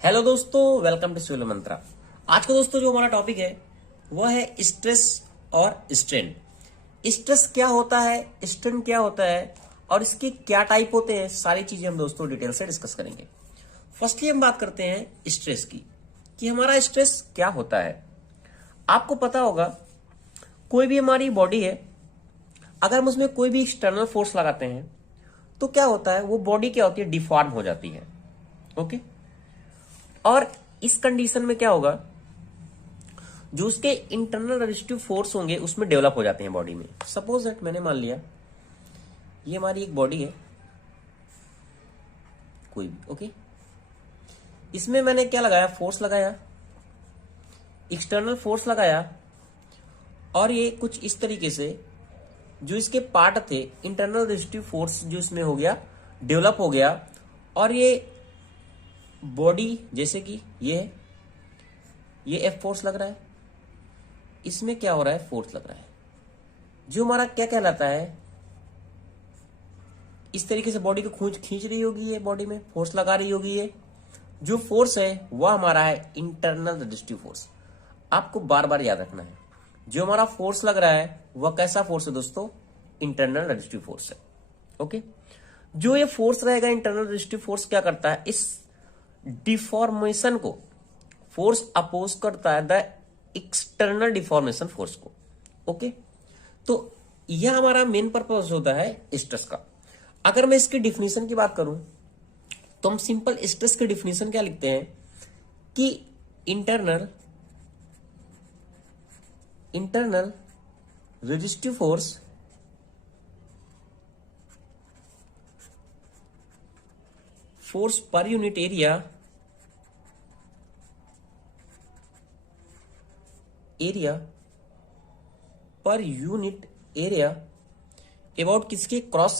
Hello दोस्तों, welcome to सूर्य मंत्रा। आज का दोस्तों जो हमारा टॉपिक है वह है स्ट्रेस और स्ट्रेन। स्ट्रेस क्या होता है, स्ट्रेन क्या होता है और इसके क्या टाइप होते हैं, सारी चीजें हम दोस्तों डिटेल से डिस्कस करेंगे। फर्स्टली हम बात करते हैं स्ट्रेस की कि हमारा स्ट्रेस क्या होता है। आपको पता होगा कोई भी हमारी बॉडी है, अगर हम उसमें कोई भी एक्सटर्नल फोर्स लगाते हैं तो क्या होता है, वो बॉडी क्या होती है, डिफॉर्म हो जाती है। ओके, और इस कंडीशन में क्या होगा, जो उसके इंटरनल रेजिस्टिव फोर्स होंगे उसमें डेवलप हो जाते हैं बॉडी में। सपोज दैट मैंने मान लिया ये हमारी एक बॉडी है कोई भी, ओके, इसमें मैंने क्या लगाया, फोर्स लगाया, एक्सटर्नल फोर्स लगाया, और ये कुछ इस तरीके से जो इसके पार्ट थे, इंटरनल रेजिस्टिव फोर्स जो इसमें हो गया, डेवलप हो गया, और ये बॉडी जैसे कि ये है, ये एफ फोर्स लग रहा है, इसमें क्या हो रहा है, फोर्स लग रहा है, जो हमारा क्या कहलाता है, इस तरीके से बॉडी को खींच रही होगी, ये बॉडी में फोर्स लगा रही होगी। ये जो फोर्स है वह हमारा है इंटरनल रेजिस्टिव फोर्स। आपको बार बार याद रखना है, जो हमारा फोर्स लग रहा है वह कैसा फोर्स है दोस्तों, इंटरनल रेजिस्टिव फोर्स है। ओके, जो ये फोर्स रहेगा इंटरनल रेजिस्टिव फोर्स क्या करता है, इस डिफॉर्मेशन को फोर्स अपोज करता है, द एक्सटर्नल डिफॉर्मेशन फोर्स को। ओके, तो यह हमारा मेन पर्पस होता है स्ट्रेस का। अगर मैं इसकी डिफिनीशन की बात करूं तो हम सिंपल स्ट्रेस की डिफिनीशन क्या लिखते हैं कि internal resistive force per unit area per unit area about किसके, cross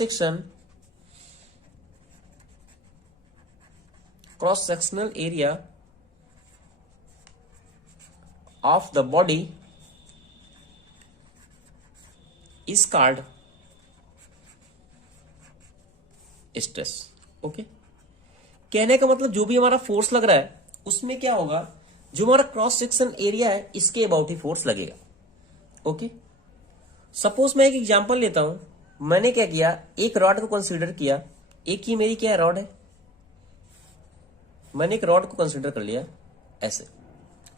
sectional area of the body is called stress. Okay, कहने का मतलब जो भी हमारा फोर्स लग रहा है उसमें क्या होगा, जो हमारा क्रॉस सेक्शन एरिया है इसके अबाउट ही फोर्स लगेगा। ओके, सपोज मैं एक एग्जांपल लेता हूं, मैंने क्या किया, एक रॉड को कंसीडर किया, एक ही मेरी क्या है, रॉड है, मैंने एक रॉड को कंसीडर कर लिया ऐसे।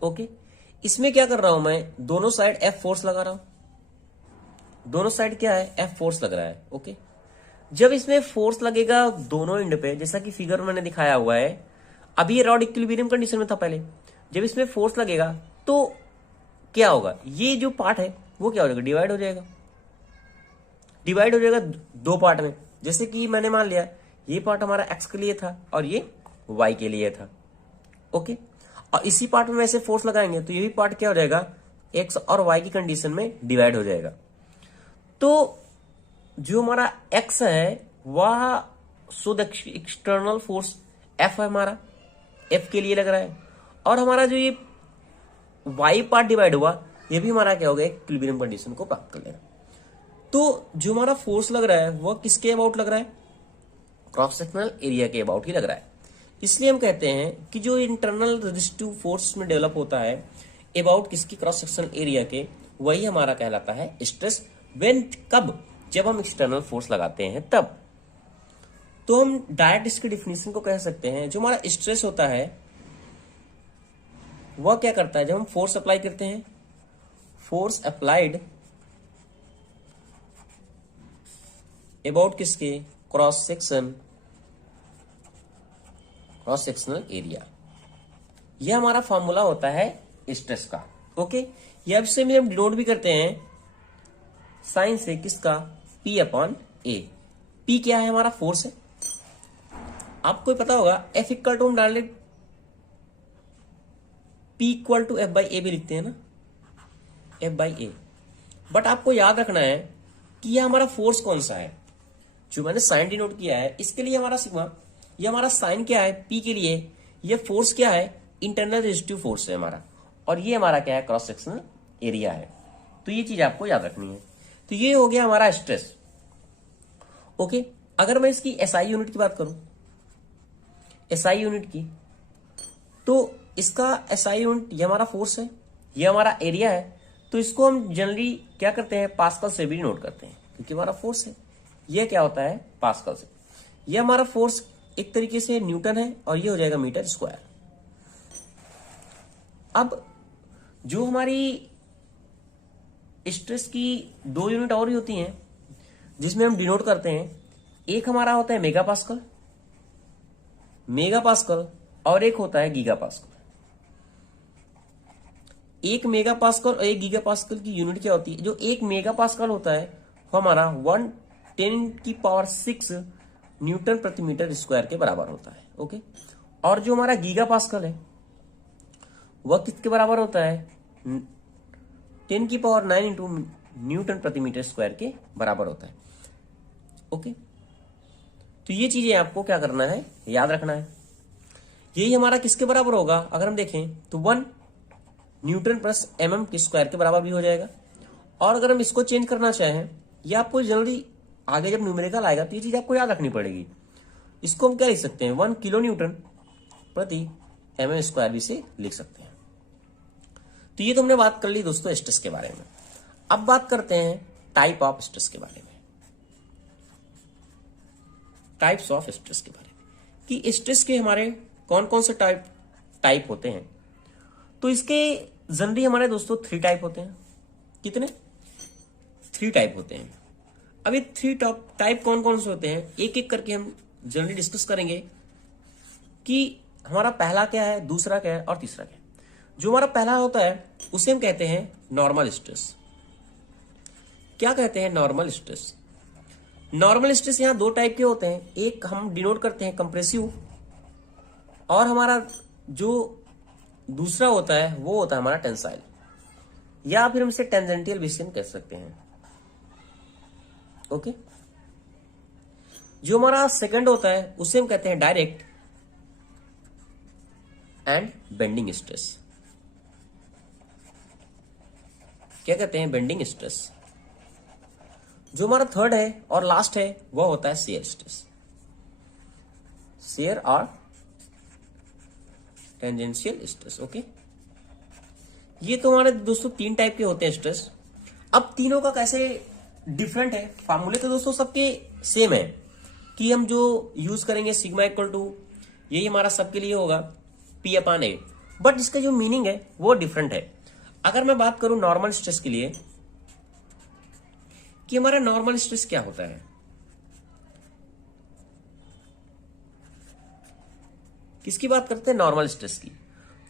ओके, इसमें क्या कर रहा हूं मैं, दोनों साइड एफ फोर्स लगा रहा हूं, दोनों साइड क्या है, एफ फोर्स लग रहा है। ओके, जब इसमें फोर्स लगेगा दोनों एंड पे, जैसा कि फिगर में मैंने दिखाया हुआ है, अभी ये रॉड इक्विलिब्रियम कंडीशन में था पहले, जब इसमें फोर्स लगेगा तो क्या होगा, ये जो पार्ट है वो क्या हो जाएगा, डिवाइड हो जाएगा, डिवाइड हो जाएगा दो पार्ट में। जैसे कि मैंने मान लिया ये पार्ट हमारा एक्स के लिए था और ये वाई के लिए था। ओके, और इसी पार्ट में वैसे फोर्स लगाएंगे तो ये भी पार्ट क्या हो जाएगा, एक्स और वाई की कंडीशन में डिवाइड हो जाएगा। तो जो हमारा एक्स है वह शुद्ध एक्सटर्नल फोर्स एफ है, हमारा एफ के लिए लग रहा है, और हमारा जो ये वाई पार्ट डिवाइड हुआ ये भी हमारा क्या हो गया, इक्विलिब्रियम कंडीशन को प्राप्त कर लेगा। तो जो हमारा फोर्स लग रहा है वह किसके अबाउट लग रहा है, क्रॉस सेक्शनल एरिया के अबाउट ही लग रहा है। इसलिए हम कहते हैं कि जो इंटरनल रेजिस्टिव फोर्स में डेवलप होता है अबाउट किसकी, क्रॉस सेक्शनल एरिया के, वही हमारा कहलाता है स्ट्रेस। व्हेन, कब, जब हम एक्सटर्नल फोर्स लगाते हैं तब। तो हम डायरेक्ट इसकी डिफिनीशन को कह सकते हैं, जो हमारा स्ट्रेस होता है वह क्या करता है, जब हम फोर्स अप्लाई करते हैं, फोर्स अप्लाइड अबाउट किसके, क्रॉस सेक्शनल एरिया, यह हमारा फॉर्मूला होता है स्ट्रेस का। ओके, यह से हम डिनोट भी करते हैं साइन से, किसका, P अपॉन ए। P क्या है, हमारा फोर्स है, आपको पता होगा F इक्वल टू हम direct P equal to F by A भी लिखते हैं ना, F बाई ए। बट आपको याद रखना है कि यह हमारा फोर्स कौन सा है, जो मैंने साइन डिनोट किया है इसके लिए हमारा सिग्मा, ये हमारा साइन क्या है, P के लिए, ये फोर्स क्या है, इंटरनल रेजिस्टिव फोर्स है हमारा, और ये हमारा क्या है, क्रॉस सेक्शनल एरिया है। तो ये चीज आपको याद रखनी है। तो ये हो गया हमारा स्ट्रेस। ओके, अगर मैं इसकी एसआई यूनिट की बात करूं, एसआई यूनिट की, तो इसका एसआई यूनिट ये हमारा फोर्स है, ये हमारा एरिया है, तो इसको हम जनरली क्या करते हैं, पास्कल से भी नोट करते हैं क्योंकि हमारा फोर्स है। ये क्या होता है, पास्कल से। ये हमारा फोर्स एक तरीके से न्यूटन है और ये हो जाएगा मीटर स्क्वायर। अब जो हमारी स्ट्रेस की दो यूनिट और ही होती हैं जिसमें हम डिनोट करते हैं, एक हमारा होता है मेगा पास्कल और एक होता है गीगा पास्कल। एक मेगा पास्कल और एक गीगा पास्कल की यूनिट क्या होती है, जो एक मेगा पास्कल होता है वो हमारा 1×10⁶ न्यूटन प्रति मीटर स्क्वायर के बराबर होता है। ओके, और जो हमारा गीगा पास्कल है वह किसके बराबर होता है, 10⁹ न्यूटन प्रति मीटर स्क्वायर के बराबर होता है। ओके, तो ये चीजें आपको क्या करना है, याद रखना है। यही हमारा किसके बराबर होगा, अगर हम देखें तो 1 न्यूटन प्लस mm के स्क्वायर के बराबर भी हो जाएगा। और अगर हम इसको चेंज करना चाहें, या आपको जल्दी आगे जब न्यूमेरिकल आएगा तो ये चीज आपको याद रखनी पड़ेगी। इसको हम क्या लिख सकते हैं, 1 किलो न्यूटन प्रति mm स्क्वायर भी से लिख सकते हैं। तो ये तो हमने बात कर ली दोस्तों स्ट्रेस के बारे में। अब बात करते हैं टाइप ऑफ स्ट्रेस के बारे में, टाइप्स ऑफ स्ट्रेस के बारे में, कि स्ट्रेस के हमारे कौन कौन से टाइप होते हैं। तो इसके जनरली हमारे दोस्तों 3 टाइप होते हैं। कितने, 3 टाइप होते हैं। अब ये 3 टाइप कौन कौन से होते हैं, एक एक करके हम जनरली डिस्कस करेंगे कि हमारा पहला क्या है, दूसरा क्या है और तीसरा क्या है। जो हमारा पहला होता है उसे हम कहते हैं नॉर्मल स्ट्रेस। क्या कहते हैं, नॉर्मल स्ट्रेस। नॉर्मल स्ट्रेस यहाँ 2 टाइप के होते हैं, एक हम डिनोट करते हैं कंप्रेसिव, और हमारा जो दूसरा होता है वो होता है हमारा टेंसाइल, या फिर हम इसे टेंजेंटियल भी कह सकते हैं। ओके, जो हमारा सेकंड होता है उसे हम कहते हैं डायरेक्ट एंड बेंडिंग स्ट्रेस। क्या कहते हैं, बेंडिंग स्ट्रेस। जो हमारा थर्ड है और लास्ट है वह होता है शेयर स्ट्रेस, शेयर और टेंजेंशियल स्ट्रेस। ओके, ये तो हमारे दोस्तों 3 टाइप के होते हैं स्ट्रेस। अब तीनों का कैसे डिफरेंट है, फार्मूले तो दोस्तों सबके सेम है कि हम जो यूज करेंगे सिग्मा इक्वल टू, यही हमारा सबके लिए होगा P/A, बट इसका जो मीनिंग है वो डिफरेंट है। अगर मैं बात करूं नॉर्मल स्ट्रेस के लिए कि हमारा नॉर्मल स्ट्रेस क्या होता है, किसकी बात करते हैं, नॉर्मल स्ट्रेस की।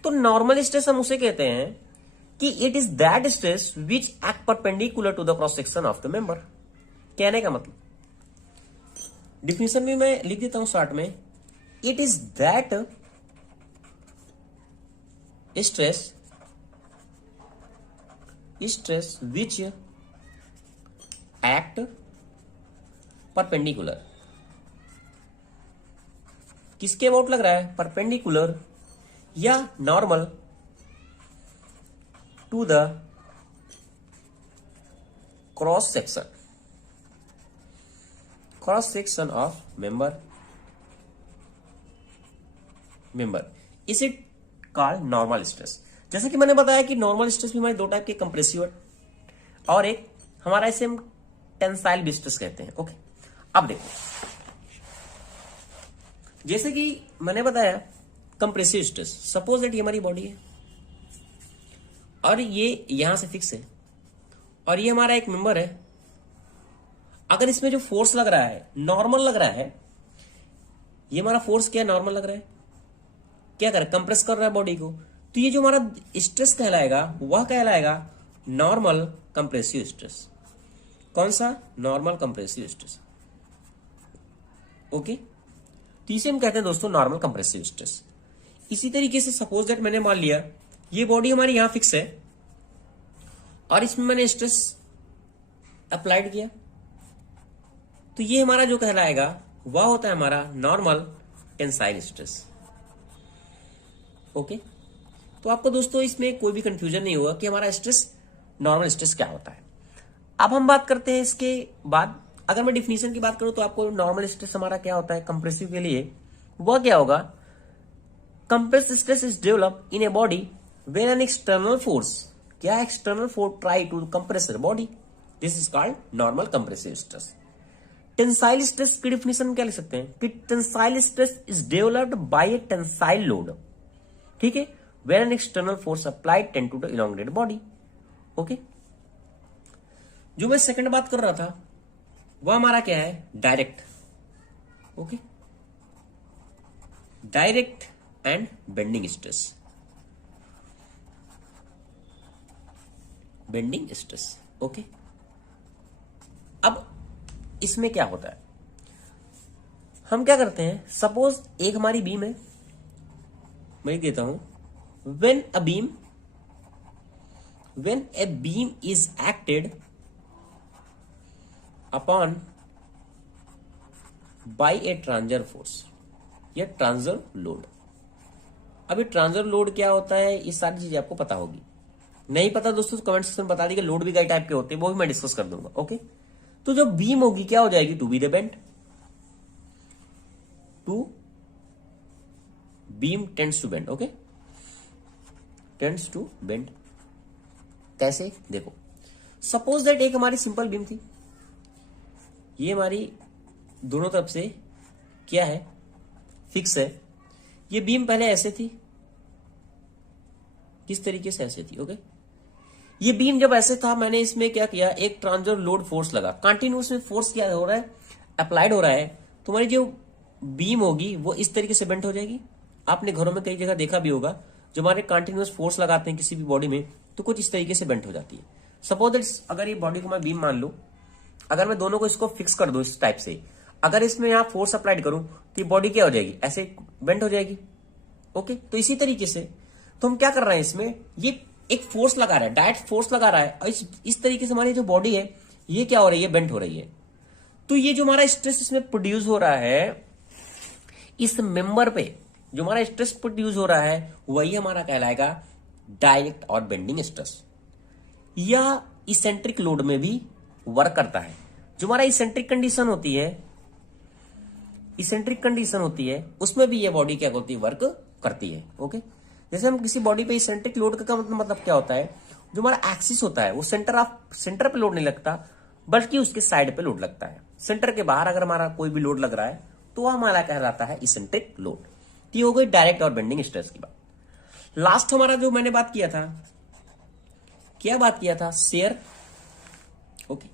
तो नॉर्मल स्ट्रेस हम उसे कहते हैं कि it is that stress which act perpendicular to the cross section of the member. कहने का मतलब, डिफिनेशन भी मैं लिख देता हूं स्टार्ट में, it is that stress which act perpendicular, किसके अबाउट लग रहा है, परपेंडिकुलर या normal to the cross section of member, इसे कॉल्ड नॉर्मल स्ट्रेस। जैसा कि मैंने बताया कि नॉर्मल स्ट्रेस भी हमारे 2 टाइप के, कंप्रेसिव और एक हमारा इसे हम टेंसाइल भी स्ट्रेस कहते हैं। ओके, अब देखो, जैसे कि मैंने बताया कंप्रेसिव स्ट्रेस, सपोज दैट ये हमारी बॉडी है और ये यहां से फिक्स है और ये हमारा एक मेंबर है। अगर इसमें जो फोर्स लग रहा है नॉर्मल लग रहा है, ये हमारा फोर्स क्या नॉर्मल लग रहा है, क्या कर रहा है, कंप्रेस कर रहा है बॉडी को, तो ये जो हमारा स्ट्रेस कहलाएगा वह कहलाएगा नॉर्मल कंप्रेसिव स्ट्रेस। कौन सा, नॉर्मल कंप्रेसिव स्ट्रेस। ओके, तो इसे हम कहते हैं दोस्तों नॉर्मल कंप्रेसिव स्ट्रेस। इसी तरीके से सपोज दैट मैंने मान लिया ये बॉडी हमारी यहां फिक्स है और इसमें मैंने स्ट्रेस अप्लाइड किया, तो ये हमारा जो कहलाएगा वह होता है हमारा नॉर्मल टेंसाइल स्ट्रेस। ओके, तो आपको दोस्तों इसमें कोई भी कंफ्यूजन नहीं होगा कि हमारा स्ट्रेस, नॉर्मल स्ट्रेस क्या होता है। अब हम बात करते हैं इसके बाद, अगर मैं डिफिनीशन की बात करूं तो आपको नॉर्मल स्ट्रेस हमारा क्या होता है कंप्रेसिव के लिए, वह क्या होगा, compressive stress is develop in a body when an external force, क्या external force try to compress body, this is called normal compressive stress. Tensile stress की डिफिनेशन क्या लिख सकते हैं कि tensile stress is developed by a tensile load, ठीक है, when an external force applied tend to the elongated body. Okay, जो मैं सेकंड बात कर रहा था वह हमारा क्या है, direct. Okay, direct and bending stress, bending stress. Okay, अब इसमें क्या होता है, हम क्या करते हैं, सपोज एक हमारी बीम है, मैं देता हूं, when a beam is acted upon bye A transverse force या ट्रांसवर्स लोड। अब ये ट्रांसवर्स लोड क्या होता है, ये सारी चीजें आपको पता होगी, नहीं पता दोस्तों तो कमेंट सेक्शन में बता दीजिए। लोड भी कई टाइप के होते हैं, वो भी मैं डिस्कस कर दूंगा। ओके, तो जो बीम होगी क्या हो जाएगी, to be the bend, to beam tends to bend. Okay, tends to bend कैसे, देखो सपोज दैट एक हमारी सिंपल बीम थी, ये हमारी दोनों तरफ से क्या है, फिक्स है। ये बीम पहले ऐसे थी, किस तरीके से, ऐसे थी। ओके, ये बीम जब ऐसे था, मैंने इसमें क्या किया, एक ट्रांसवर्स लोड फोर्स लगा, कंटिन्यूस में फोर्स क्या हो रहा है, अप्लाइड हो रहा है, तुम्हारी जो बीम होगी वो इस तरीके से बेंट हो जाएगी। आपने घरों में कई जगह देखा भी होगा, जो हमारे कंटिन्यूस फोर्स लगाते हैं किसी भी बॉडी में, तो कुछ इस तरीके से बेंट हो जाती है। सपोज अगर ये बॉडी को मैं बीम मान लूं, अगर मैं दोनों को इसको फिक्स कर दूं इस टाइप से, अगर इसमें यहां फोर्स अप्लाइड करूं तो ये बॉडी क्या हो जाएगी, ऐसे बेंट हो जाएगी। ओके, तो इसी तरीके से तो हम क्या कर रहे हैं, इसमें ये एक फोर्स लगा रहा है, डायरेक्ट फोर्स लगा रहा है, और इस तरीके से हमारी जो बॉडी है ये क्या हो रही है, बेंट हो रही है। तो ये जो हमारा स्ट्रेस इसमें प्रोड्यूस हो रहा है, इस मेंबर पे जो हमारा स्ट्रेस प्रोड्यूस हो रहा है, वही हमारा कहलाएगा डायरेक्ट और बेंडिंग स्ट्रेस। या इसेंट्रिक लोड में भी वर्क करता है। जो हमारा इसेंट्रिक कंडीशन होती है, उसमें भी ये बॉडी क्या होती है, वर्क करती है। ओके, जैसे हम किसी बॉडी पे इसेंट्रिक लोड का मतलब क्या होता है, जो हमारा एक्सिस होता है वो सेंटर पे लोड नहीं लगता, बल्कि उसके साइड पे लोड लगता है। सेंटर के बाहर अगर हमारा कोई भी लोड लग रहा है तो वह हमारा कहलाता है इसेंट्रिक लोड। तो ये हो गई डायरेक्ट और बेंडिंग स्ट्रेस की बात। लास्ट हमारा जो मैंने बात किया था, क्या बात किया था, शेयर। ओके,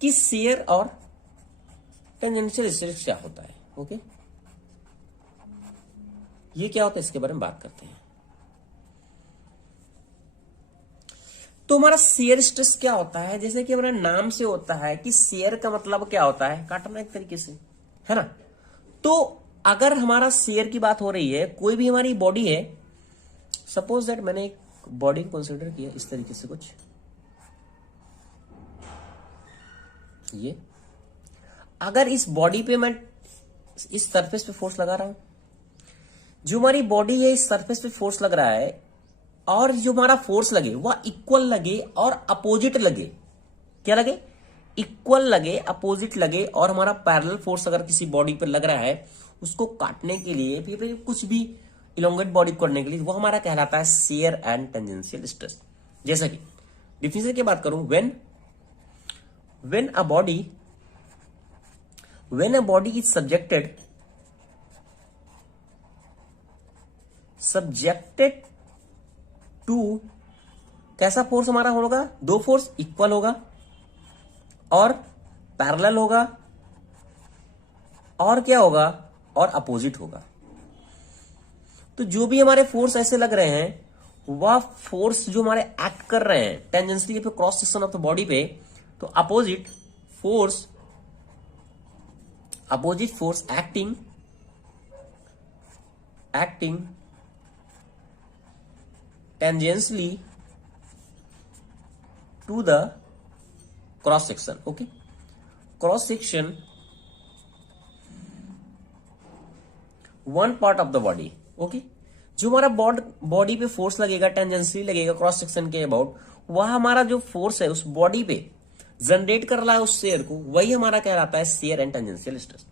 कि शेयर और टेंजेंशियल स्ट्रेस क्या होता है। ओके, ये क्या होता है, इसके बारे में बात करते हैं। तो हमारा शेयर स्ट्रेस क्या होता है, जैसे कि हमारा नाम से होता है कि शेयर का मतलब क्या होता है, काटना एक तरीके से, है ना। तो अगर हमारा शेयर की बात हो रही है, कोई भी हमारी बॉडी है, सपोज दैट मैंने एक बॉडी को कंसिडर किया इस तरीके से कुछ, ये अगर इस बॉडी पे मैं इस सरफेस पे फोर्स लगा रहा हूं, जो हमारी बॉडी है इस सरफेस पे फोर्स लग रहा है, और जो हमारा फोर्स लगे वह इक्वल लगे और अपोजिट लगे, क्या लगे, इक्वल लगे, अपोजिट लगे, और हमारा पैरेलल फोर्स अगर किसी बॉडी पर लग रहा है, उसको काटने के लिए, फिर कुछ भी इलोंगेट बॉडी करने के लिए, वो हमारा कहलाता है शेयर एंड टेंजेंशियल स्ट्रेस। जैसा कि डिफिनेशन की बात करूं, when a body is subjected to, कैसा फोर्स हमारा होगा, दो फोर्स इक्वल होगा और पैरेलल होगा, और क्या होगा, और अपोजिट होगा। तो जो भी हमारे फोर्स ऐसे लग रहे हैं, वह फोर्स जो हमारे एक्ट कर रहे हैं टेंजेंशियली पे cross section of the body पे, तो opposite force acting tangentially to the cross section. Okay, cross section one part of the body. Okay, जो हमारा बॉडी पे फोर्स लगेगा, टेंजेंशियली लगेगा क्रॉस सेक्शन के अबाउट, वह हमारा जो फोर्स है उस बॉडी पे जनरेट कर रहा है उस शेयर को, वही हमारा कहलाता है share and tangential stress.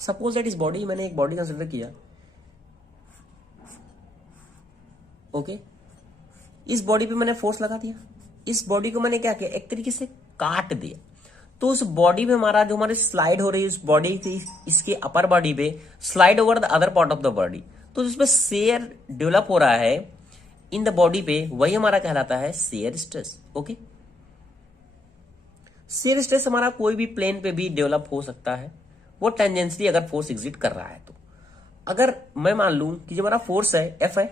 Suppose that इस बॉडी, मैंने एक बॉडी कंसिडर किया, ओके, इस बॉडी पे मैंने फोर्स लगा दिया, इस बॉडी को मैंने क्या किया, एक तरीके से काट दिया। तो उस बॉडी में हमारा जो हमारी स्लाइड हो रही है, उस बॉडी से इसके अपर बॉडी पे slide over the other part of the body, तो जिसमें शेयर डेवलप हो रहा है इन द बॉडी पे, वही हमारा कहलाता है shear stress. Okay, shear stress हमारा कोई भी प्लेन पे भी डेवलप हो सकता है, वो टेंजेंशियली अगर फोर्स एग्जिट कर रहा है तो। अगर मैं मान लूं कि जो हमारा फोर्स है एफ है,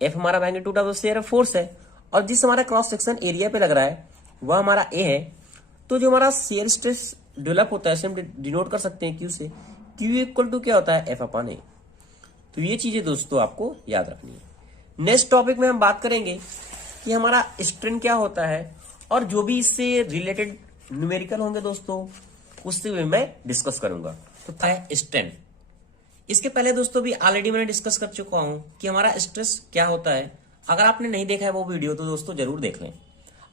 एफ हमारा magnitude of the shear force है, और जिस हमारा क्रॉस सेक्शन एरिया पे लग रहा है वह हमारा ए है, तो जो हमारा शेयर स्ट्रेस डेवलप होता है हम डिनोट कर सकते हैं क्यू से। क्यू इक्वल टू क्या होता है, एफ अपॉन ए। तो ये चीजें दोस्तों आपको याद रखनी है। नेक्स्ट टॉपिक में हम बात करेंगे कि हमारा स्ट्रेन क्या होता है, और जो भी इससे रिलेटेड न्यूमेरिकल होंगे दोस्तों उससे भी मैं डिस्कस करूंगा। तो था स्ट्रेन। इसके पहले दोस्तों भी ऑलरेडी मैंने डिस्कस कर चुका हूं कि हमारा स्ट्रेस क्या होता है। अगर आपने नहीं देखा है वो वीडियो तो दोस्तों जरूर देख लें।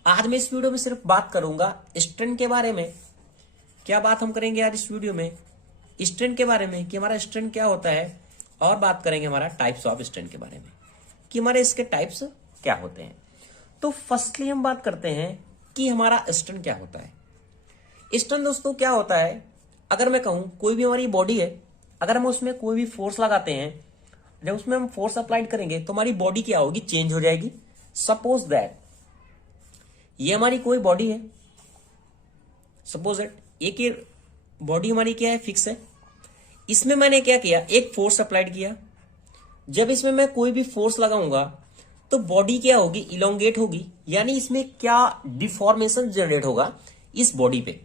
आज मैं इस वीडियो में सिर्फ बात करूंगा स्ट्रेन के बारे में। क्या बात हम करेंगे यार इस वीडियो में, स्ट्रेन के बारे में कि हमारा स्ट्रेन क्या होता है, और बात करेंगे हमारा टाइप्स ऑफ स्ट्रेन के बारे में कि हमारे इसके टाइप्स क्या होते हैं। तो फर्स्टली हम बात करते हैं कि हमारा स्ट्रेन क्या होता है। स्ट्रेन दोस्तों क्या होता है, अगर मैं कहूं कोई भी हमारी बॉडी है, अगर हम उसमें कोई भी फोर्स लगाते हैं, जब उसमें हम फोर्स अप्लाइड करेंगे तो हमारी बॉडी क्या होगी, चेंज हो जाएगी। सपोज दैट ये हमारी कोई बॉडी है, सपोज दैट एक बॉडी हमारी क्या है, फिक्स है। इसमें मैंने क्या किया, एक फोर्स अप्लाइड किया। जब इसमें मैं कोई भी फोर्स लगाऊंगा तो बॉडी क्या होगी, इलोंगेट होगी, यानी इसमें क्या डिफॉर्मेशन जनरेट होगा इस बॉडी पे।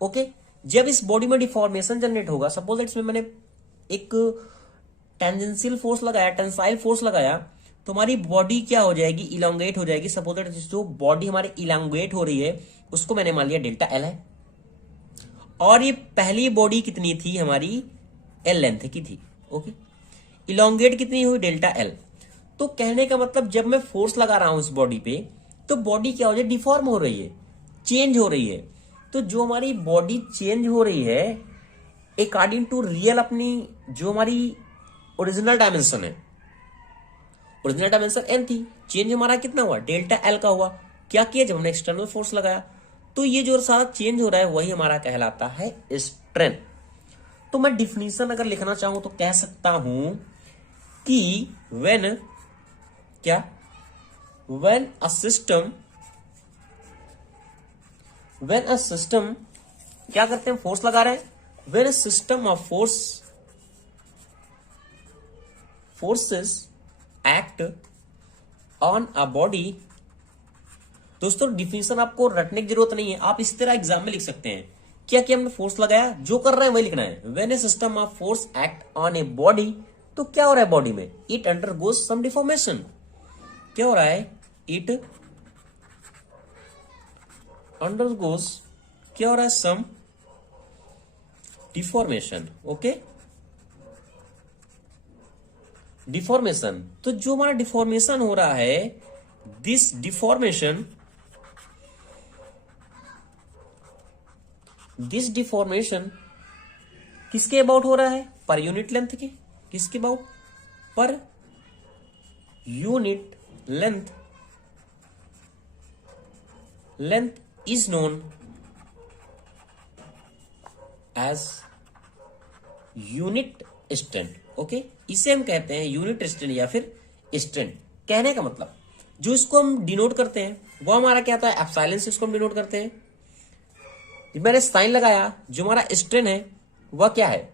ओके, जब इस बॉडी में डिफॉर्मेशन जनरेट होगा, सपोज दैट इसमें मैंने एक टेंजेंशियल फोर्स लगाया, टेंसाइल फोर्स लगाया, तो हमारी बॉडी क्या हो जाएगी, इलोंगेट हो जाएगी। सपोज दैट जो बॉडी हमारी इलोंगेट हो रही है उसको मैंने मान लिया डेल्टा एल है, और ये पहली बॉडी कितनी थी हमारी, एल लेंथ की थी। ओके, इलोंगेट कितनी हुई, डेल्टा एल। तो कहने का मतलब जब मैं फोर्स लगा रहा हूं इस बॉडी पे तो बॉडी क्या हो जाए, डिफॉर्म हो रही है, चेंज हो रही है। तो जो हमारी बॉडी चेंज हो रही है अकॉर्डिंग टू रियल अपनी जो हमारी ओरिजिनल डायमेंशन है, ओरिजिनल डायमेंशन एन थी, चेंज हमारा कितना हुआ, डेल्टा एल का हुआ। क्या किया, जब हमने एक्सटर्नल फोर्स लगाया। तो ये जो सारा चेंज हो रहा है वही हमारा कहलाता है स्ट्रेन। तो मैं डिफिनीशन अगर लिखना चाहूं तो कह सकता हूं कि व्हेन क्या, व्हेन अ सिस्टम क्या करते हैं, फोर्स लगा रहे हैं, when a system of forces act on a body. दोस्तों डिफिनीशन आपको रटने की जरूरत नहीं है, आप इसी तरह एग्जाम में लिख सकते हैं। क्या क्या हमने फोर्स लगाया, जो कर रहे हैं वही लिखना है। When A system of force act on a body, तो क्या हो रहा है बॉडी में, इट अंडरगोज सम डिफॉर्मेशन। क्या हो रहा है, इट अंडरगोज, क्या हो रहा है, सम डिफॉर्मेशन। Okay, deformation. तो जो हमारा डिफॉर्मेशन हो रहा है, दिस डिफॉर्मेशन किसके अबाउट हो रहा है, पर यूनिट लेंथ के। किसके about, per unit length is known as unit strain. Okay, इसे हम कहते हैं यूनिट स्ट्रेन या फिर स्ट्रेन। कहने का मतलब जो इसको हम डिनोट करते हैं वो हमारा क्या होता है, एप्सिलॉन से इसको हम डिनोट करते हैं। मैंने साइन लगाया, जो हमारा स्ट्रेन है वह क्या है,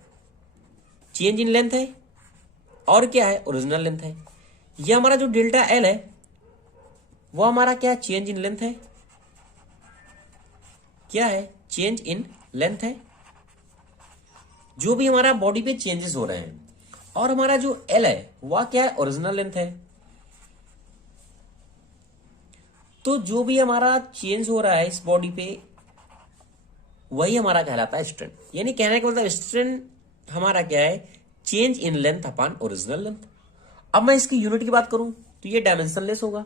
चेंज इन लेंथ है, और क्या है, ओरिजिनल लेंथ है। यह हमारा जो डेल्टा एल है वो हमारा क्या है, चेंज इन लेंथ है। क्या है, चेंज इन लेंथ है। जो भी हमारा बॉडी पे चेंजेस हो रहे हैं, और हमारा जो एल है वह क्या है, ओरिजिनल लेंथ है। तो जो भी हमारा चेंज हो रहा है इस बॉडी पे वही हमारा कहलाता है स्ट्रेन। यानी कहने का मतलब स्ट्रेन हमारा क्या है, change in length upon original length. अब मैं इसकी यूनिट की बात करूं तो ये डायमेंशनलेस होगा।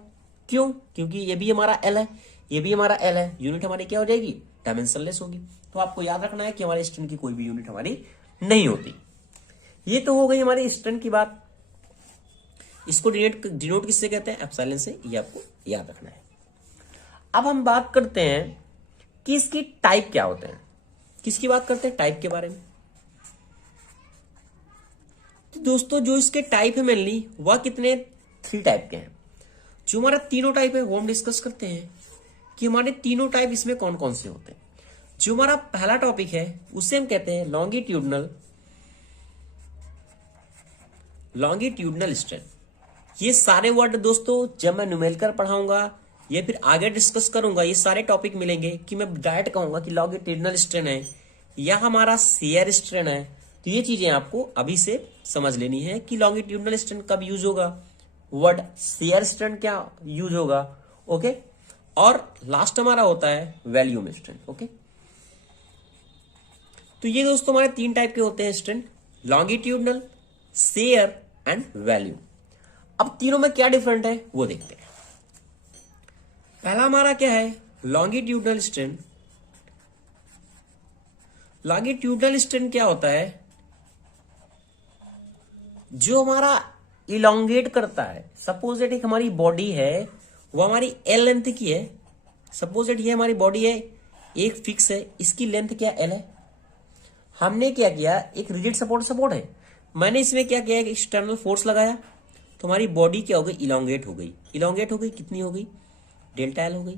क्यों, क्योंकि ये भी हमारा एल है, ये भी हमारा एल है, यूनिट हमारी क्या हो जाएगी, डायमेंशनलेस होगी। तो आपको याद रखना है कि हमारे स्ट्रेन की कोई भी यूनिट हमारी नहीं होती। ये तो हो गई हमारी स्ट्रेन की बात। इसको डिनोट किससे कहते हैं? एप्सिलॉन से। ये आपको याद रखना है। अब हम बात करते हैं कि इसकी टाइप क्या होते हैं। किसकी बात करते हैं? टाइप के बारे में। तो दोस्तों जो इसके टाइप है मेनली वह कितने? 3 टाइप के हैं। जो हमारा तीनों टाइप है वो हम डिस्कस करते हैं कि हमारे तीनों टाइप इसमें कौन कौन से होते हैं। जो हमारा पहला टॉपिक है उसे हम कहते हैं लॉन्गिट्यूडनल स्ट्रेन। ये सारे वर्ड दोस्तों जब मैं न्यूमेरिकल पढ़ाऊंगा या फिर आगे डिस्कस करूंगा ये सारे टॉपिक मिलेंगे कि मैं डायरेक्ट कहूंगा कि लॉन्गिट्यूडनल स्ट्रेन है या हमारा शेयर स्ट्रेन है। तो ये चीजें आपको अभी से समझ लेनी है कि लॉन्गिट्यूडनल स्ट्रेन कब यूज होगा, वर्ड शेयर स्ट्रेन क्या यूज होगा। ओके, और लास्ट हमारा होता है वैल्यूम स्ट्रेन। ओके, तो ये दोस्तों हमारे 3 टाइप के होते हैं strain, longitudinal, share and volume. अब तीनों में क्या डिफरेंट है वो देखते हैं। पहला हमारा क्या है? Longitudinal strain. लॉन्गिट्यूडनल स्ट्रेन क्या होता है? जो हमारा इलोंगेट करता है। सपोज दैट एक हमारी बॉडी है वो हमारी एल लेंथ की है। सपोज दैट ये हमारी बॉडी है, एक फिक्स है, इसकी लेंथ क्या एल है। हमने क्या किया, एक रिजिड सपोर्ट है, मैंने इसमें क्या किया, एक एक्सटर्नल फोर्स लगाया तो हमारी बॉडी क्या हो गई? इलोंगेट हो गई। कितनी हो गई? डेल्टा एल हो गई।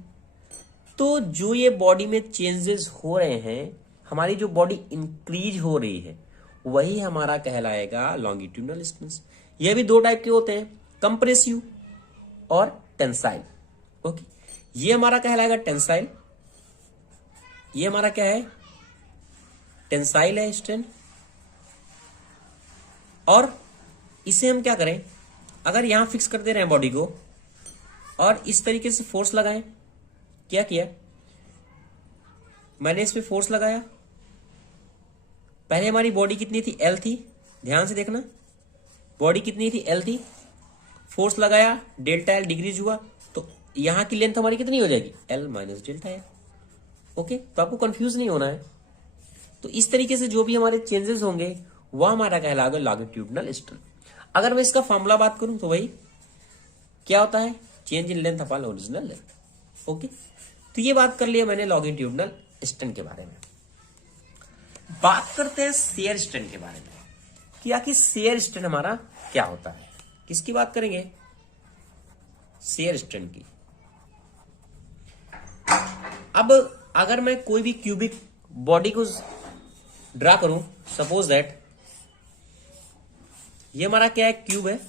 तो जो ये बॉडी में चेंजेस हो रहे हैं, हमारी जो बॉडी इंक्रीज हो रही है वही हमारा कहलाएगा लॉन्गिट्यूडनल स्ट्रेन। ये भी 2 टाइप के होते हैं, कंप्रेसिव और टेंसाइल। ओके, ये हमारा कहलाएगा टेंसाइल। ये हमारा क्या है? टेंसाइल है स्ट्रेन। और इसे हम क्या करें, अगर यहां फिक्स कर दे रहे हैं बॉडी को और इस तरीके से फोर्स लगाएं, क्या किया मैंने, इसमें फोर्स लगाया। पहले हमारी बॉडी कितनी थी? एल थी। ध्यान से देखना, बॉडी कितनी थी? एल थी। फोर्स लगाया, डेल्टा एल डिक्रीज हुआ तो यहां की लेंथ हमारी कितनी हो जाएगी? L minus delta L. Okay, तो आपको कंफ्यूज नहीं होना है। तो इस तरीके से जो भी हमारे चेंजेस होंगे वह हमारा कहलाएगा लॉन्गिट्यूडनल स्ट्रेन। अगर मैं इसका फॉर्मूला बात करूं तो वही क्या होता है? Change in length upon original length. Okay, तो ये बात कर लिया मैंने लॉन्गिट्यूडनल स्ट्रेन के बारे में। बात करते हैं शेयर स्ट्रेन के बारे में कि आखिर शेयर स्ट्रेन हमारा क्या होता है। किसकी बात करेंगे? शेयर स्ट्रेन की। अब अगर मैं कोई भी क्यूबिक बॉडी को ड्रा करूं, सपोज दैट ये हमारा क्या है? क्यूब है।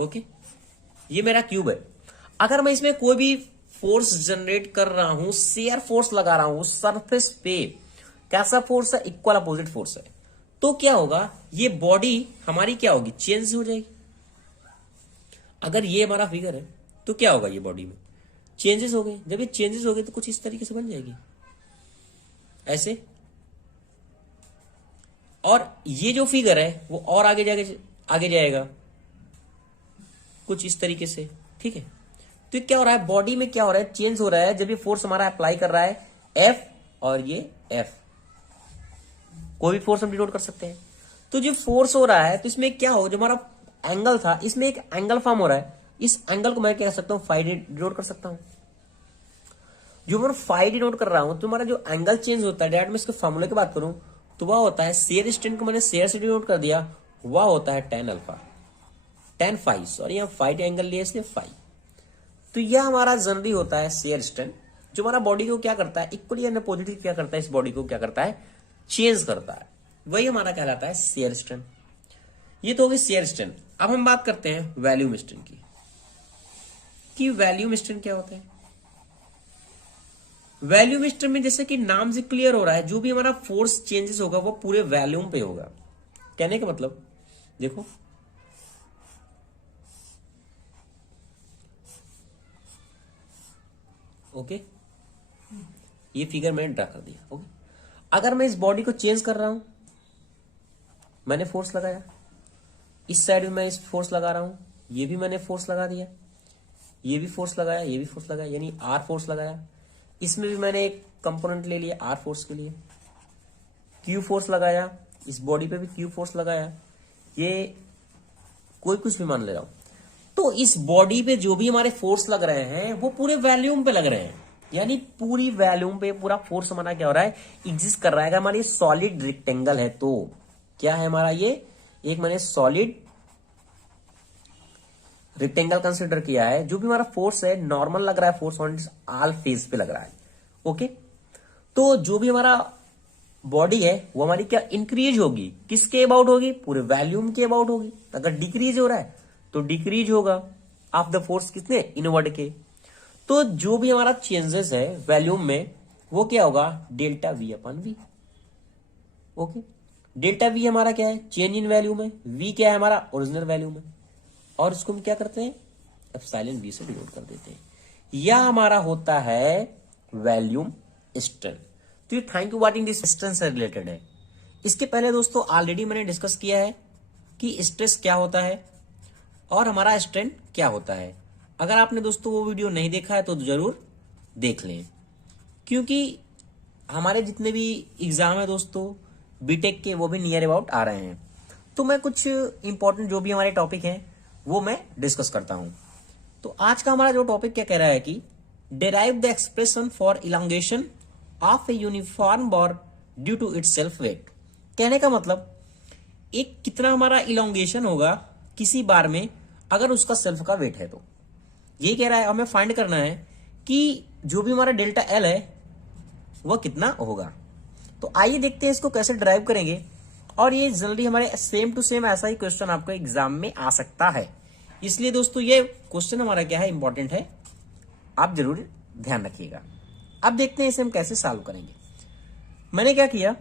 ओके, ये मेरा क्यूब है। अगर मैं इसमें कोई भी फोर्स जनरेट कर रहा हूं, शेयर फोर्स लगा रहा हूं सरफेस पे, कैसा फोर्स है? इक्वल अपोजिट फोर्स है। तो क्या होगा? ये बॉडी हमारी क्या होगी? चेंज हो जाएगी। अगर ये हमारा फिगर है तो क्या होगा? ये बॉडी में चेंजेस हो गए। जब ये चेंजेस हो गए तो कुछ इस तरीके से बन जाएगी, ऐसे। और ये जो फिगर है वो और आगे जाएगा कुछ इस तरीके से। ठीक है, तो क्या हो रहा है? बॉडी में क्या हो रहा है? चेंज हो रहा है जब ये फोर्स हमारा अप्लाई कर रहा है एफ, और ये एफ कोई भी फोर्स हम डिनोट कर सकते हैं। तो जो फोर्स हो रहा है तो इसमें क्या हो, जो हमारा एंगल था इसमें एक एंगल फॉर्म हो रहा है। इस एंगल को मैं क्या कर सकता हूं? फाई डिनोट कर सकता हूं। जो मैं फाई डिनोट कर रहा हूं तो हमारा जो एंगल चेंज होता है, डायरेक्ट मैं इसके फॉर्मूले की बात करूं तो वह होता है, शेयर स्ट्रेन को मैंने शेयर से डिनोट कर दिया, वह होता है tan alpha, tan phi, sorry यहां फाई एंगल लिया इसलिए फाई। तो यह हमारा जनरली होता है शेयर स्ट्रेन, जो हमारा बॉडी को क्या करता है? इक्वली एंड पॉजिटिव क्या करता है? इस बॉडी को क्या करता है? चेंज करता है। वही हमारा कहलाता है शेयर स्ट्रेन। ये तो होगी शेयर स्ट्रेन। अब हम बात करते हैं वैल्यूम स्ट्रेन की, कि वैल्यूम स्ट्रेन क्या होता है। वैल्यूम स्ट्रेन में जैसे कि नाम से क्लियर हो रहा है, जो भी हमारा फोर्स चेंजेस होगा वो पूरे वैल्यूम पे होगा। कहने का मतलब देखो, ओके, ये फिगर मैंने ड्रा कर दिया। ओके, अगर मैं इस बॉडी को चेंज कर रहा हूं, मैंने फोर्स लगाया, इस साइड में मैं इस फोर्स लगा रहा हूं, ये भी मैंने फोर्स लगा दिया, ये भी फोर्स लगाया, ये भी फोर्स लगाया, यानी आर फोर्स लगाया। इसमें भी मैंने एक कंपोनेंट ले लिया आर फोर्स के लिए, क्यू फोर्स लगाया, इस बॉडी पे भी क्यू फोर्स लगाया। ये कोई कुछ भी मान ले रहा हूं, तो इस बॉडी पे जो भी हमारे फोर्स लग रहे हैं वो पूरे वॉल्यूम पे लग रहे हैं, यानी पूरी वॉल्यूम पे पूरा फोर्स हमारा क्या हो रहा है, एग्जिस्ट कर रहा है। अगर हमारी सॉलिड रेक्टेंगल है तो क्या है हमारा ये, एक मैंने सॉलिड रेक्टेंगल कंसिडर किया है, जो भी हमारा फोर्स है नॉर्मल लग रहा है, फोर्स ऑन ऑल फेस पे लग रहा है। ओके, तो जो भी हमारा बॉडी है वो हमारी क्या इंक्रीज होगी, किसके अबाउट होगी, पूरे वॉल्यूम के अबाउट होगी। अगर डिक्रीज हो रहा है तो डिक्रीज होगा ऑफ द फोर्स कितने, इनवर्ड के। तो जो भी हमारा चेंजेस है वॉल्यूम में वो क्या होगा, delta V upon V. Okay, delta V हमारा क्या है, चेंज इन वैल्यू में, वी क्या है हमारा ओरिजिनल वैल्यू में, और इसको हम क्या करते हैं एप्सिलॉन वी से डिनोट कर देते हैं। यह हमारा होता है वॉल्यूम स्ट्रेंथ। तो ये thank you what in this strength से रिलेटेड है। इसके पहले दोस्तों ऑलरेडी मैंने डिस्कस किया है कि स्ट्रेस क्या होता है और हमारा स्ट्रेंथ क्या होता है। अगर आपने दोस्तों वो वीडियो नहीं देखा है तो जरूर देख लें, क्योंकि हमारे जितने भी एग्जाम है दोस्तों बीटेक के वो भी नियर अबाउट आ रहे हैं। तो मैं कुछ इंपॉर्टेंट जो भी हमारे टॉपिक हैं वो मैं डिस्कस करता हूं। तो आज का हमारा जो टॉपिक क्या कह रहा है कि derive the expression for elongation of a uniform bar due to its self weight. कहने का मतलब एक कितना हमारा इलांगेशन होगा किसी बार में अगर उसका सेल्फ का वेट है। तो ये कह रहा है हमें फाइंड करना है कि जो भी हमारा डेल्टा एल है वह कितना होगा। तो आइए देखते हैं इसको कैसे ड्राइव करेंगे, और ये जल्दी हमारे सेम टू सेम ऐसा ही क्वेश्चन आपको एग्जाम में आ सकता है। इसलिए दोस्तों ये क्वेश्चन हमारा क्या है, इंपॉर्टेंट है, आप जरूर ध्यान रखिएगा। अब देखते हैं इसे हम कैसे सॉल्व करेंगे। मैंने क्या किया,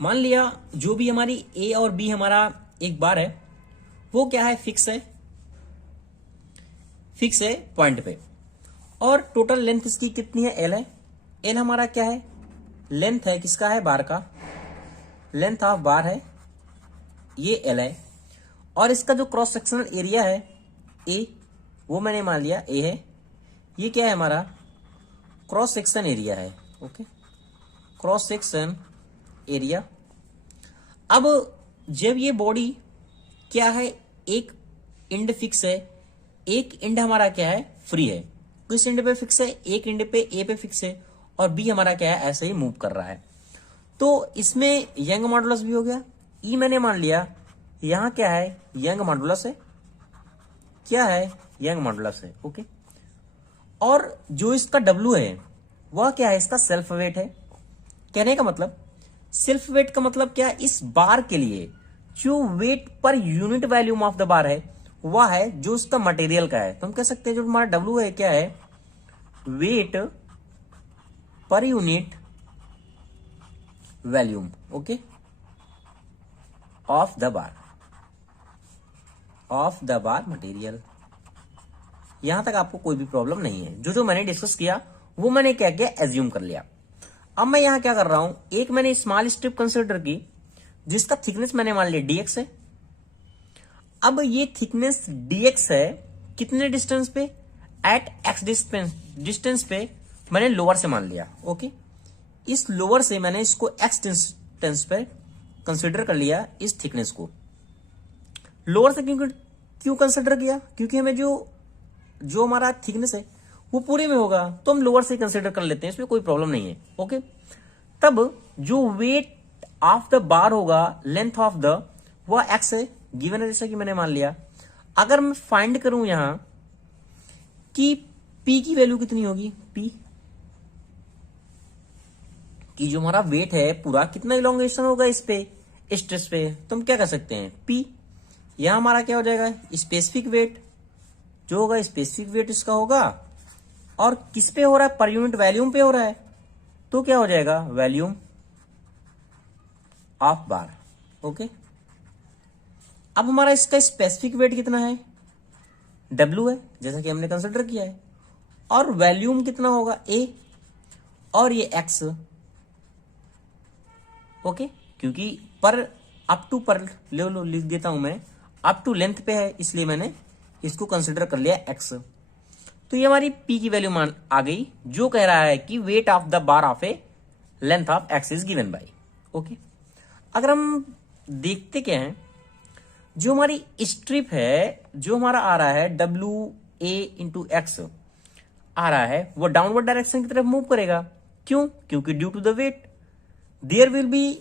मान लिया जो भी हमारी ए और बी हमारा एक बार है वो क्या है, फिक्स है पॉइंट पे, और टोटल लेंथ इसकी कितनी है, एल है। एल हमारा क्या है, लेंथ है किसका है, बार का, लेंथ ऑफ बार है, ये एल है। और इसका जो क्रॉस सेक्शनल एरिया है ए, वो मैंने मान लिया ए है। ये क्या है हमारा, क्रॉस सेक्शन एरिया है। Okay, cross section area. अब जब ये बॉडी क्या है, एक एंड फिक्स है, एक एंड हमारा क्या है, फ्री है। किस एंड पे फिक्स है, एक एंड पे ए पे फिक्स है, और बी हमारा क्या है, ऐसे ही मूव कर रहा है। तो इसमें यंग मॉडुलस भी हो गया। ई मैंने मान लिया यहां क्या है, यंग मॉडुलस है, क्या है, यंग मॉडुलस है। ओके, और जो इसका डब्ल्यू है वह क्या है, इसका सेल्फ वेट है। कहने का मतलब सेल्फ वेट का मतलब क्या है, इस बार के लिए जो weight per unit volume of the bar है वह है जो उसका मटेरियल का है। तो हम कह सकते हैं जो हमारा डब्ल्यू है क्या है, weight per unit volume, okay, of the bar material. यहां तक आपको कोई भी प्रॉब्लम नहीं है। जो मैंने डिस्कस किया वो मैंने क्या किया, एज्यूम कर लिया। अब मैं यहां क्या कर रहा हूं, एक मैंने स्मॉल स्ट्रिप कंसिडर की जिसका थिकनेस मैंने मान लिया डीएक्स है। अब ये थिकनेस डीएक्स है कितने डिस्टेंस पे, एट एक्स डिस्टेंस पे मैंने लोअर से मान लिया। ओके, इस लोअर से मैंने इसको एक्स डिस्टेंस पे कंसिडर कर लिया, इस थिकनेस को लोअर से क्यों कंसिडर किया, क्योंकि हमें जो हमारा थिकनेस है वो पूरे में होगा, तो हम लोअर से कंसिडर कर लेते हैं, इसमें कोई प्रॉब्लम नहीं है। ओके, तब जो वेट ऑफ द बार होगा, लेंथ ऑफ द, वह एक्स है, गिवन है जैसा कि मैंने मान लिया। अगर मैं फाइंड करूं यहां कि पी की वैल्यू कितनी होगी, पी की जो हमारा वेट है पूरा कितना इलोंगेशन होगा इस पे, स्ट्रेस पे, तो हम क्या कर सकते हैं, पी यहां हमारा क्या हो जाएगा, स्पेसिफिक वेट जो होगा, स्पेसिफिक वेट इसका होगा, और किस पे हो रहा है, पर यूनिट वॉल्यूम पे हो रहा है, तो क्या हो जाएगा, वॉल्यूम ऑफ बार। ओके, अब हमारा इसका स्पेसिफिक वेट कितना है, डब्ल्यू है जैसा कि हमने कंसिडर किया है, और वॉल्यूम कितना होगा, ए, और ये एक्स। ओके, क्योंकि पर अप टू पर ले लो लिख देता हूं मैं, अप टू लेंथ पे है इसलिए मैंने इसको कंसिडर कर लिया एक्स। तो ये हमारी पी की वैल्यू मान आ गई, जो कह रहा है कि weight of the bar of A length of x is given by. Okay, अगर हम देखते क्या हैं, जो हमारी स्ट्रिप है, जो हमारा आ रहा है WA/X आ रहा है, वो डाउनवर्ड डायरेक्शन की तरफ मूव करेगा। क्यों? क्योंकि due to the weight there will be,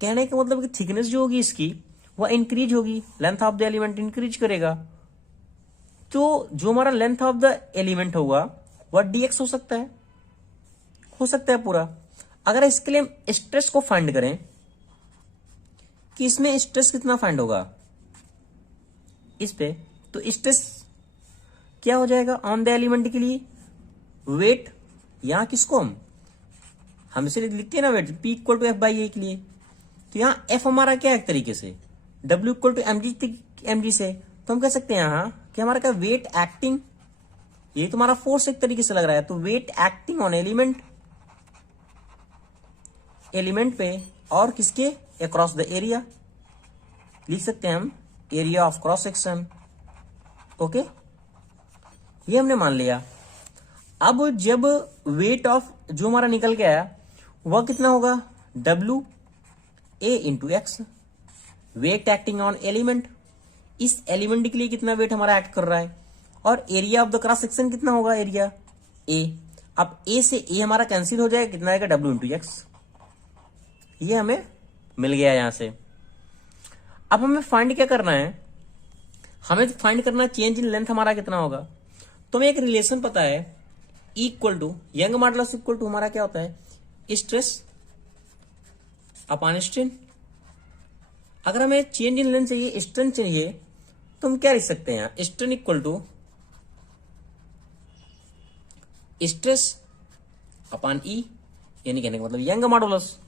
कहने का मतलब कि थिकनेस जो होगी इसकी वह इंक्रीज होगी, length of the element increase करेगा। तो जो हमारा लेंथ ऑफ द एलिमेंट होगा वह dx हो सकता है पूरा। अगर इसके लिए हम स्ट्रेस को फाइंड करें कि इसमें स्ट्रेस कितना फाइंड होगा इस पे, तो स्ट्रेस क्या हो जाएगा ऑन द एलिमेंट के लिए? वेट, यहां किसको हम इसे लिखते हैं ना वेट, P = F/A के लिए। तो यहां F हमारा क्या है एक तरीके से W = mg से, तो हम कह सकते हैं यहां कि हमारा क्या वेट एक्टिंग, ये तुम्हारा फोर्स एक तरीके से लग रहा है, तो वेट एक्टिंग ऑन एलिमेंट पे और किसके अक्रॉस द एरिया, लिख सकते हैं हम area of cross section. Okay, ये हमने मान लिया। अब जब वेट ऑफ जो हमारा निकल के आया वह कितना होगा WA/X, weight acting on element, इस एलिमेंट के लिए कितना वेट हमारा एक्ट कर रहा है, और area of the cross section कितना होगा, एरिया A। अब A से A हमारा कैंसिल हो जाएगा, कितना आएगा W/X, ये हमें मिल गया यहां से। अब हमें फाइंड क्या करना है, हमें फाइंड करना है चेंज इन लेंथ हमारा कितना होगा। तो हमें एक रिलेशन पता है, equal to Young modulus equal to हमारा क्या होता है, स्ट्रेस अपॉन स्ट्रेन। अगर हमें चेंज इन लेंथ चाहिए, स्ट्रेन चाहिए, तो हम क्या लिख सकते हैं, strain equal to stress upon E, यानी कहने का मतलब यंग मॉडुलस।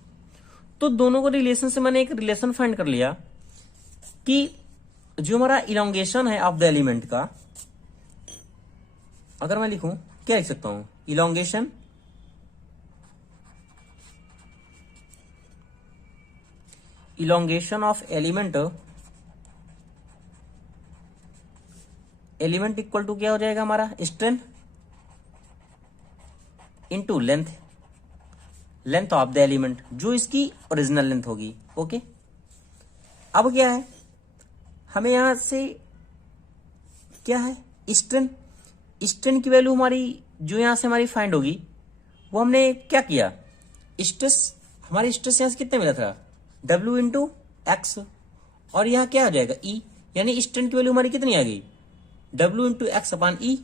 तो दोनों को रिलेशन से मैंने एक रिलेशन फाइंड कर लिया कि जो हमारा इलोंगेशन है ऑफ द एलिमेंट का, अगर मैं लिखूं क्या लिख सकता हूं, elongation of element equal to क्या हो जाएगा हमारा, strain into length of the element, जो इसकी ओरिजिनल लेंथ होगी। ओके, अब क्या है, हमें यहां से क्या है, स्ट्रेन की वैल्यू हमारी जो यहां से हमारी फाइंड होगी, वो हमने क्या किया, हमारी स्ट्रेस यहां से कितने मिला था, W/X, और यहां क्या हो जाएगा E, यानी स्ट्रेन की वैल्यू हमारी कितनी आ गई, W/X अपॉन E।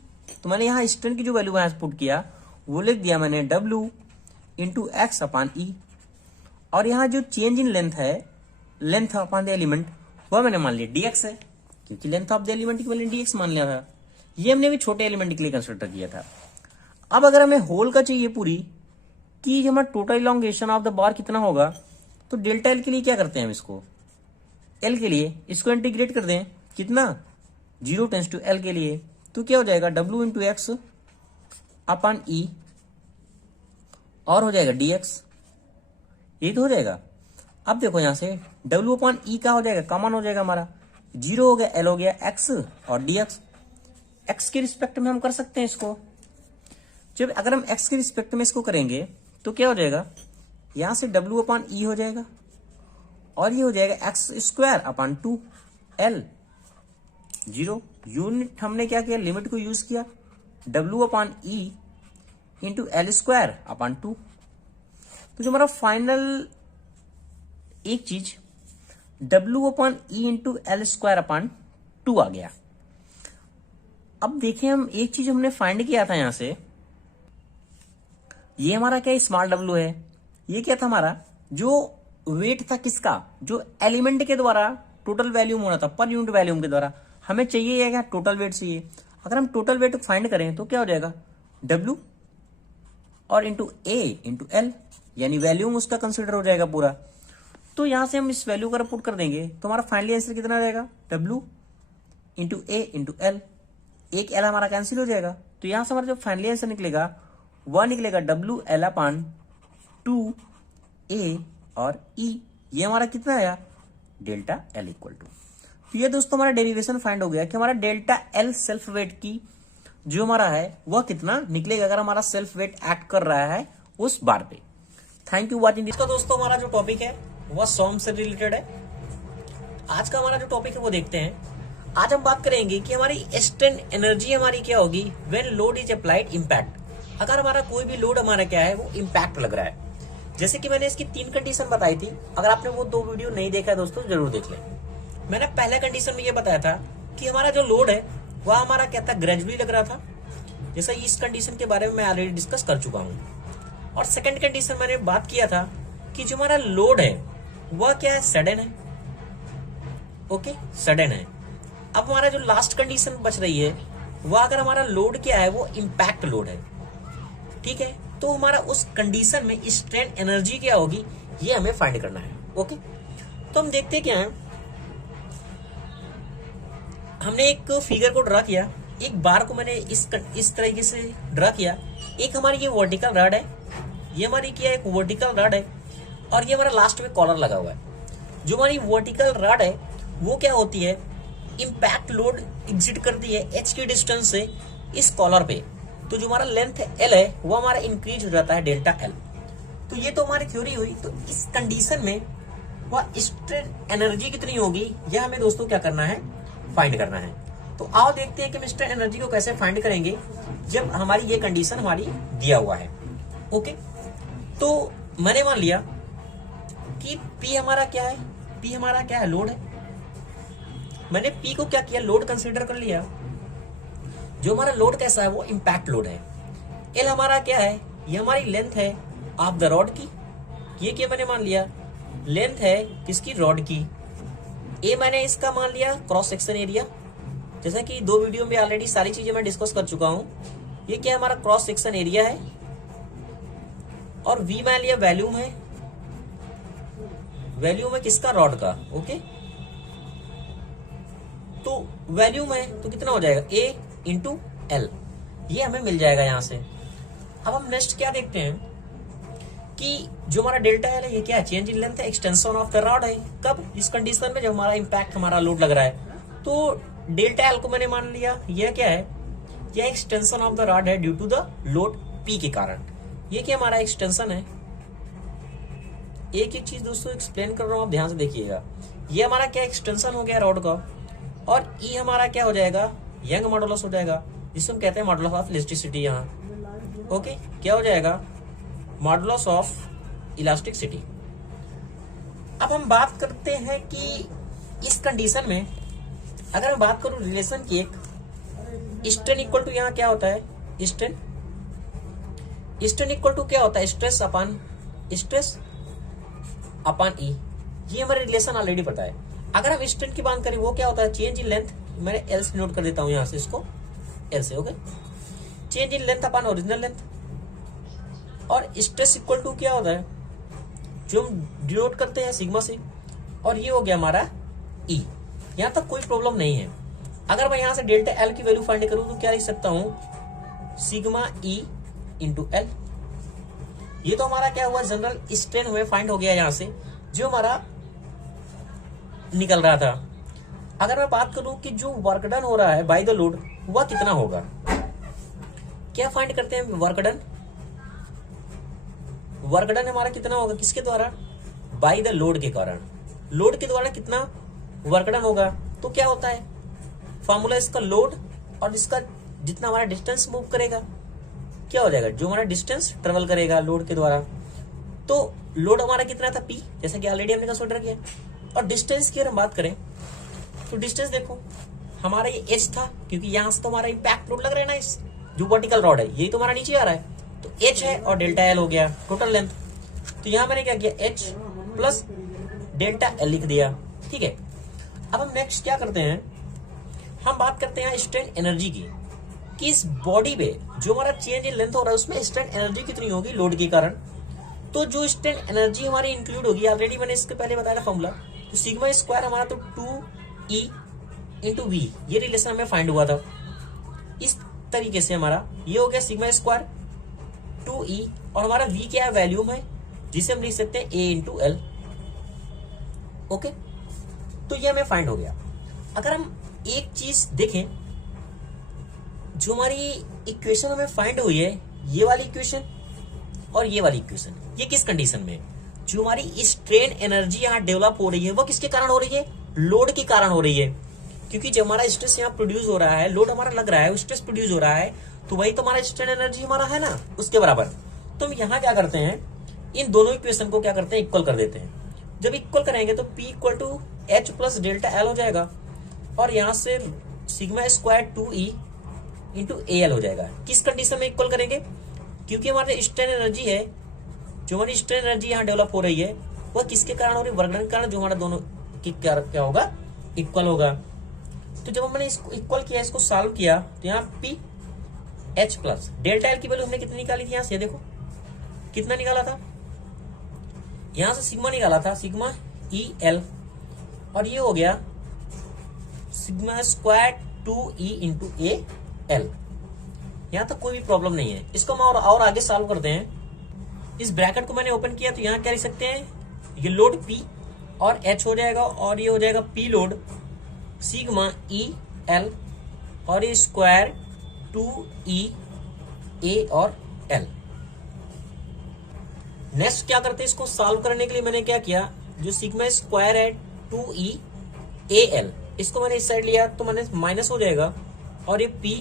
तो मैंने यहां स्ट्रेन की जो वैल्यू यहां पुट किया वो लिख दिया मैंने W/X अपॉन E, और यहां जो चेंज इन लेंथ है, लेंथ अपॉन द एलिमेंट, वह मैंने मान लिया dx है, क्योंकि लेंथ ऑफ द एलिमेंट की वैल्यू dx मान लिया था। ये हमने भी छोटे एलिमेंट के लिए कंसिडर किया था। अब अगर हमें होल का चाहिए पूरी, कि हमारा टोटल इलोंगेशन ऑफ द बार कितना होगा, तो डेल्टा एल के लिए क्या करते हैं हम इसको, एल के लिए इसको इंटीग्रेट कर दें, कितना 0 टेंस टू L के लिए, तो क्या हो जाएगा W/X अपॉन E, और हो जाएगा dx, ये तो हो जाएगा। अब देखो यहां से W/E का हो जाएगा, कॉमन हो जाएगा हमारा, 0 हो गया, L हो गया, x और dx, x के रिस्पेक्ट में हम कर सकते हैं इसको। जब अगर हम x के रिस्पेक्ट में इसको करेंगे तो क्या हो जाएगा, यहां से W/E हो जाएगा, और ये हो जाएगा x² अपॉन 2L 0। यूनिट हमने क्या किया, लिमिट को यूज किया, W/E इंटू L² अपॉन 2। तो जो हमारा फाइनल एक चीज W/E इंटू L² अपॉन 2 आ गया। अब देखिए, हम एक चीज हमने फाइंड किया था यहां से, ये हमारा क्या स्मॉल w है, ये क्या था हमारा जो वेट था किसका, जो एलिमेंट के द्वारा टोटल वैल्यूम होना था, पर यूनिट वैल्यूम के द्वारा हमें चाहिए क्या, टोटल वेट चाहिए। अगर हम टोटल वेट फाइंड करें तो क्या हो जाएगा, W और इंटू A इंटू L, यानी वैल्यूम उसका कंसिडर हो जाएगा पूरा। तो यहां से हम इस वैल्यू का पुट कर देंगे तो हमारा फाइनली आंसर कितना रहेगा, W into A into L, एक L हमारा कैंसिल हो जाएगा। तो यहां से हमारा जो फाइनली आंसर निकलेगा वह निकलेगा WL अपॉन 2A और E, ये हमारा कितना आया, डेल्टा L इक्वल टू। तो ये दोस्तों हमारा डेरिवेशन फाइंड हो गया कि हमारा डेल्टा L सेल्फ वेट की जो हमारा है वह कितना निकलेगा अगर हमारा सेल्फ वेट एक्ट कर रहा है उस बार पे। Thank you watching. इसका दोस्तों हमारा जो टॉपिक है वह सॉम से रिलेटेड है। आज का हमारा जो टॉपिक है वो देखते हैं। आज हम बात करेंगे कि हमारी स्ट्रेन एनर्जी हमारी क्या होगी when load is applied impact. अगर हमारा कोई भी लोड हमारा क्या है वो इम्पैक्ट लग रहा है। जैसे कि मैंने इसकी 3 कंडीशन बताई थी, अगर आपने वो 2 वीडियो नहीं देखा है दोस्तों जरूर देख लें। मैंने पहले कंडीशन में ये बताया था कि हमारा जो लोड है वह हमारा क्या था, ग्रेजुअली लग रहा था। जैसा इस कंडीशन के बारे में मैं ऑलरेडी डिस्कस कर चुका हूं। और सेकंड कंडीशन मैंने बात किया था कि जो हमारा लोड है वह क्या है, सडन है। ओके, सडन है। अब हमारा जो लास्ट कंडीशन बच रही है वह अगर हमारा लोड क्या है वो इम्पैक्ट लोड है, ठीक है, तो हमारा उस कंडीशन में स्ट्रेन एनर्जी क्या होगी ये हमें फाइंड करना है। ओके, तो हम देखते क्या है, हमने एक फिगर को ड्रा किया, एक बार को मैंने इस तरीके से ड्रा किया। एक हमारी ये वर्टिकल रॉड है, ये हमारी क्या है, एक वर्टिकल रॉड है, और ये हमारा लास्ट में कॉलर लगा हुआ है। जो हमारी वर्टिकल रॉड है वो क्या होती है, इम्पैक्ट लोड एग्जिट करती है h की डिस्टेंस से इस कॉलर पे। तो जो हमारा लेंथ L है वो हमारा इंक्रीज हो जाता है डेल्टा L। तो ये तो हमारी थ्योरी हुई। तो इस कंडीशन में वह स्ट्रेन एनर्जी कितनी होगी यह हमें दोस्तों क्या करना है, फाइंड करना है। तो आओ देखते हैं कि हम स्ट्रेन एनर्जी को कैसे फाइंड करेंगे जब हमारी ये कंडीशन हमारी दिया हुआ है। ओके, तो मैंने मान लिया कि P हमारा क्या है, P हमारा क्या है, लोड है। मैंने P को क्या किया, लोड कंसीडर कर लिया। जो हमारा लोड कैसा है वो इम्पैक्ट लोड है। L हमारा क्या है, ये हमारी लेंथ है ऑफ द रॉड की। ये क्या मैंने मान लिया, लेंथ है किसकी, रॉड की। A मैंने इसका मान लिया क्रॉस सेक्शन एरिया, जैसा कि 2 वीडियो में ऑलरेडी सारी चीजें मैं डिस्कस कर चुका हूं। ये क्या हमारा क्रॉस सेक्शन एरिया है। और V मान लिया वॉल्यूम है, वॉल्यूम है किसका, रॉड का। ओके, तो वॉल्यूम है तो कितना हो जाएगा, A इंटू L, ये हमें मिल जाएगा यहां से। अब हम नेक्स्ट क्या देखते हैं कि जो हमारा डेल्टा L है ये क्या है, चेंज इन लेंथ है, एक्सटेंशन ऑफ द रॉड है। कब, इस कंडीशन में जब हमारा इम्पैक्ट हमारा लोड लग रहा है। तो डेल्टा L को मैंने मान लिया, यह क्या है, यह एक्सटेंशन ऑफ द रॉड है due to the load P के कारण। ये क्या हमारा एक्सटेंशन है। एक एक चीज दोस्तों एक्सप्लेन कर रहा हूं, आप ध्यान से देखिएगा। ये हमारा क्या एक्सटेंशन हो गया रॉड का, और E हमारा क्या हो जाएगा, यंग मॉडुलस हो जाएगा, जिसे हम कहते हैं मॉडुलस ऑफ इलास्टिसिटी। यहाँ ओके, क्या हो जाएगा, मॉडुलस ऑफ इलास्टिसिटी। अब हम बात करते हैं कि इस कंडीशन में अगर मैं बात करूं रिलेशन की, एक स्ट्रेन इक्वल टू यहाँ क्या होता है, स्ट्रेन इक्वल टू क्या होता है, स्ट्रेस अपॉन ई। ये हमारे रिलेशन ऑलरेडी पता है। अगर हम स्ट्रेन की बात करें वो क्या होता है, चेंज इन लेंथ, मैंने एल से नोट कर देता हूं यहां से, इसको एल से। Okay, change in length upon original length. और स्ट्रेस इक्वल टू क्या होता है, जो हम डिनोट करते हैं सिग्मा से, और ये हो गया हमारा ई। यहां तक कोई प्रॉब्लम नहीं है। अगर मैं यहां से डेल्टा एल की वैल्यू फाइंड करूं तो क्या लिख सकता हूं, सिग्मा ई इंटू एल। ये तो हमारा क्या हुआ, जनरल स्ट्रेन हमें फाइंड हो गया यहां से, जो हमारा निकल रहा था। अगर मैं बात करूं कि जो वर्क डन हो रहा है बाय द लोड वह कितना होगा, क्या फाइंड करते हैं वर्क डन। वर्क डन हमारा कितना होगा, किसके द्वारा, बाय द लोड के कारण। लोड के द्वारा कितना वर्क डन होगा, तो क्या होता है फॉर्मूला इसका, लोड और इसका जितना हमारा डिस्टेंस मूव करेगा क्या हो जाएगा, जो हमारा डिस्टेंस ट्रेवल करेगा लोड के द्वारा। तो लोड हमारा कितना था, P, जैसा कि ऑलरेडी हमने कंसीडर किया। और डिस्टेंस की अगर हम बात करें तो डिस्टेंस देखो हमारा ये h था, क्योंकि यहां से तो हमारा इम्पैक्ट लोड लग रहा है ना, इस जो वर्टिकल रॉड है यही तो हमारा नीचे आ रहा है, तो h है और डेल्टा L हो गया टोटल लेंथ। तो यहां मैंने क्या किया, h प्लस डेल्टा L लिख दिया। ठीक है, अब हम नेक्स्ट क्या करते हैं, हम बात करते हैं स्ट्रेन एनर्जी की, कि इस बॉडी पे जो हमारा चेंज इन लेंथ हो रहा है उसमें स्ट्रेन एनर्जी कितनी होगी लोड के कारण। तो जो स्ट्रेन एनर्जी हमारी इंक्लूड होगी, ऑलरेडी मैंने इसके पहले बताया था फॉर्मूला, तो सिग्मा स्क्वायर हमारा तो 2E इंटू वी, ये रिलेशन हमें फाइंड हुआ था। इस तरीके से हमारा ये हो गया सिग्मा स्क्वायर 2E, और हमारा V क्या है, वैल्यूम है, जिसे हम लिख सकते हैं A इंटू एल। ओके, तो ये हमें फाइंड हो गया। अगर हम एक चीज देखें, जो हमारी इक्वेशन हमें फाइंड हुई है, ये वाली इक्वेशन और ये वाली इक्वेशन, ये किस कंडीशन में, जो हमारी स्ट्रेन एनर्जी यहाँ डेवलप हो रही है वो किसके कारण हो रही है, लोड के कारण हो रही है, क्योंकि जब हमारा स्ट्रेस यहाँ प्रोड्यूस हो रहा है, लोड हमारा लग रहा है, स्ट्रेस प्रोड्यूस हो रहा है, तो वही तो हमारा स्ट्रेन एनर्जी हमारा है ना, उसके बराबर। तो हम यहाँ क्या करते हैं, इन दोनों इक्वेशन को क्या करते हैं, इक्वल कर देते हैं। जब इक्वल करेंगे तो P equal to H plus delta L हो जाएगा, और यहाँ से sigma square 2E into AL हो जाएगा। किस कंडीशन में इक्वल करेंगे, क्योंकि हमारे स्ट्रेन एनर्जी है, जो हमारी स्ट्रेन एनर्जी यहाँ डेवलप हो रही है, वह किसके कारण हो रही है, वर्गन के कारण, जो हमारा दोनों की क्या होगा, इक्वल होगा। तो जब हमने इसको इक्वल किया, इसको सॉल्व किया, तो यहाँ P H plus delta L की वैल्यू हमने कितनी निकाली थी, यहाँ से देखो कितना निकाला था, यहां से सिग्मा निकाला था, सिग्मा EL, और ये हो गया sigma square 2E into AL। यहां तक कोई भी प्रॉब्लम नहीं है। इसको हम और आगे सॉल्व करते हैं। इस ब्रैकेट को मैंने ओपन किया, तो यहां क्या लिख सकते हैं, ये लोड P और H हो जाएगा, और ये हो जाएगा P लोड सिग्मा EL, और ये स्क्वायर 2E A और L। नेक्स्ट क्या करते हैं, इसको सॉल्व करने के लिए मैंने क्या किया, जो सिग्मा स्क्वायर है 2E AL, इसको मैंने इस साइड लिया, तो मैंने माइनस हो जाएगा, और ये P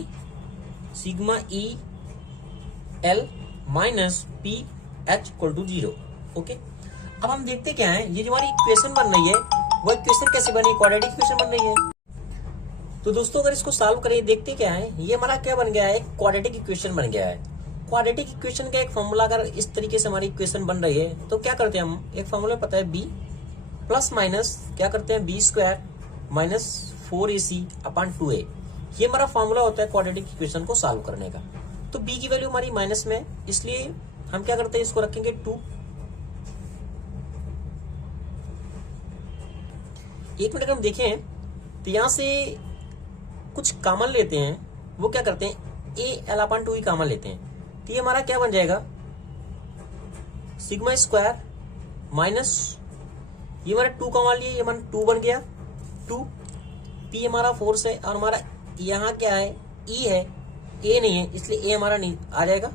sigma EL minus P H equal to 0। Okay, अब हम देखते क्या है, ये जो हमारी इक्वेशन बन रही है, वो इक्वेशन कैसे बनी, क्वाड्रेटिक इक्वेशन बन रही है। तो दोस्तों अगर इसको सॉल्व करें, देखते क्या है, ये हमारा क्या बन गया है, क्वाड्रेटिक इक्वेशन बन गया है। क्वाड्रेटिक इक्वेशन का एक फॉर्मूला, अगर इस तरीके से हमारी इक्वेशन बन रही है, तो क्या करते हैं हम, एक फॉर्मूला पता है, B प्लस माइनस क्या करते हैं, B square minus 4AC upon 2A। ये हमारा फॉर्मूला होता है क्वाड्रेटिक इक्वेशन को सॉल्व करने का। तो B की वैल्यू हमारी माइनस में, इसलिए हम क्या करते हैं, इसको रखेंगे 2। एक मिनट हम देखें, तो यहां से कुछ कॉमन लेते हैं, वो क्या करते हैं, AL अपॉन 2 ही कॉमन लेते हैं। तो ये हमारा क्या बन जाएगा, सिग्मा स्क्वायर माइनस, ये हमारा 2 कॉमन लिए, ये हमारा 2 बन गया, 2 P हमारा फोर्स है, और हमारा यहाँ क्या है, E है, A नहीं है, इसलिए A हमारा नहीं आ जाएगा,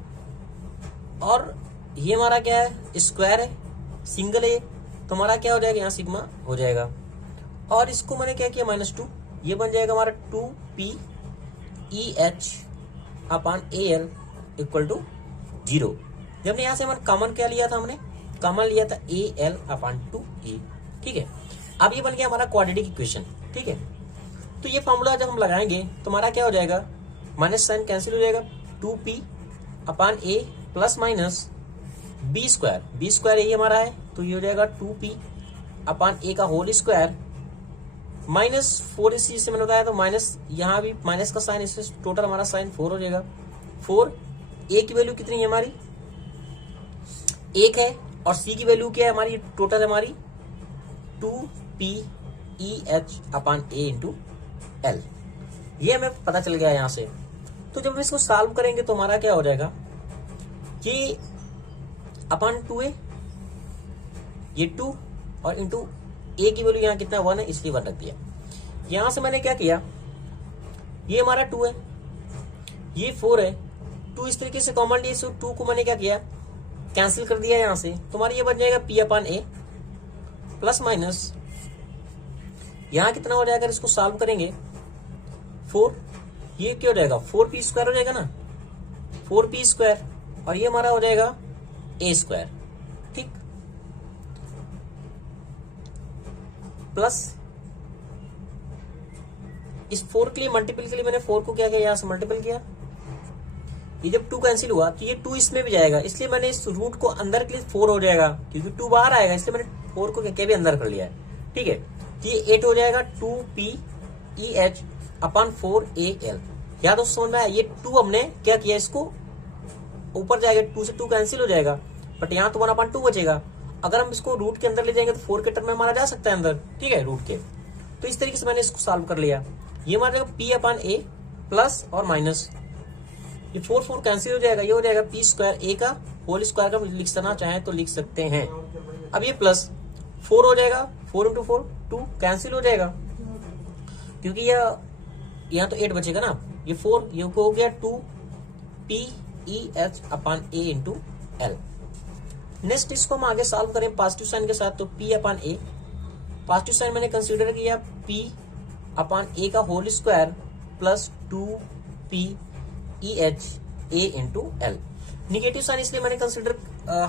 और ये हमारा क्या है, स्क्वायर है, सिंगल है, तो हमारा क्या हो जाएगा, यहाँ सिग्मा हो जाएगा, और इसको मैंने क्या किया, -2, ये बन जाएगा हमारा 2P EH upon AL equal to 0। जब हमने यहां से हमारा कॉमन क्या लिया था, हमने कॉमन लिया था AL अपॉन 2A। ठीक है, अब ये बन गया हमारा क्वाड्रेटिक इक्वेशन। ठीक है, तो ये फॉर्मूला जब हम लगाएंगे, तो हमारा क्या हो जाएगा, माइनस साइन कैंसिल हो जाएगा, 2P upon A plus minus B square यही हमारा है, तो ये हो जाएगा 2P अपॉन A का होल स्क्वायर माइनस 4AC से मैंने बताया, तो माइनस यहाँ भी माइनस का साइन, इससे टोटल हमारा साइन 4 हो जाएगा। 4 A की वैल्यू कितनी है हमारी, 1 है, और C की वैल्यू क्या है हमारी, टोटल हमारी 2PEH upon A into L। ये हमें पता चल गया यहाँ से। तो जब हम इसको सॉल्व करेंगे, तो हमारा क्या हो जाएगा, ये अपॉन 2A, ये 2, और इंटू A की वैल्यू यहाँ कितना 1 है, इसलिए 1 रख दिया। यहां से मैंने क्या किया, ये हमारा 2 है, ये 4 है, 2 इस तरीके से कॉमन लिए, 2 को मैंने क्या किया, कैंसिल कर दिया यहां से, तो हमारा ये बन जाएगा P upon A plus minus, यहां कितना हो जाएगा, इसको सॉल्व करेंगे 4, ये क्या हो जाएगा, 4P स्क्वायर हो जाएगा ना, 4P स्क्वायर, और ये हमारा हो जाएगा A स्क्वायर। ठीक, प्लस इस 4 के लिए मल्टीपल के लिए मैंने 4 को क्या किया, यहां से मल्टीपल किया, ये जब 2 कैंसिल हुआ, तो ये 2 इसमें भी जाएगा, इसलिए मैंने इस रूट को अंदर के लिए 4 हो जाएगा, क्योंकि 2 बाहर आएगा, इसलिए मैंने 4 को क्या भी अंदर कर लिया है। ठीक है, तो ये 8 हो जाएगा, 2PEH अपॉन 4AL। या तो समझ में आया, ये 2 हमने क्या किया, इसको ऊपर जाएगा, 2 से 2 कैंसिल हो जाएगा, बट यहाँ तो 1/2 बचेगा। अगर हम इसको रूट के अंदर ले जाएंगे, तो 4 के टर्म में हमारा जा सकता है अंदर। ठीक है, रूट के, तो इस तरीके से मैंने इसको सॉल्व कर लिया। ये हमारा P अपॉन A प्लस और माइनस, ये 4 कैंसिल हो जाएगा, ये हो जाएगा P स्क्वायर A का होल स्क्वायर का लिखना चाहे तो लिख सकते हैं। अब ये प्लस 4 हो जाएगा, 4 इंटू 4 2 कैंसिल हो जाएगा, क्योंकि यहाँ तो 8 बचेगा ना, ये 4 ये हो गया 2PEH upon A into L। Next इसको हम आगे सॉल्व करें पॉजिटिव साइन के साथ, तो P upon A, positive sign मैंने कंसीडर किया P अपॉन ए का whole square plus 2P EH A into L. Negative sign इसलिए मैंने कंसीडर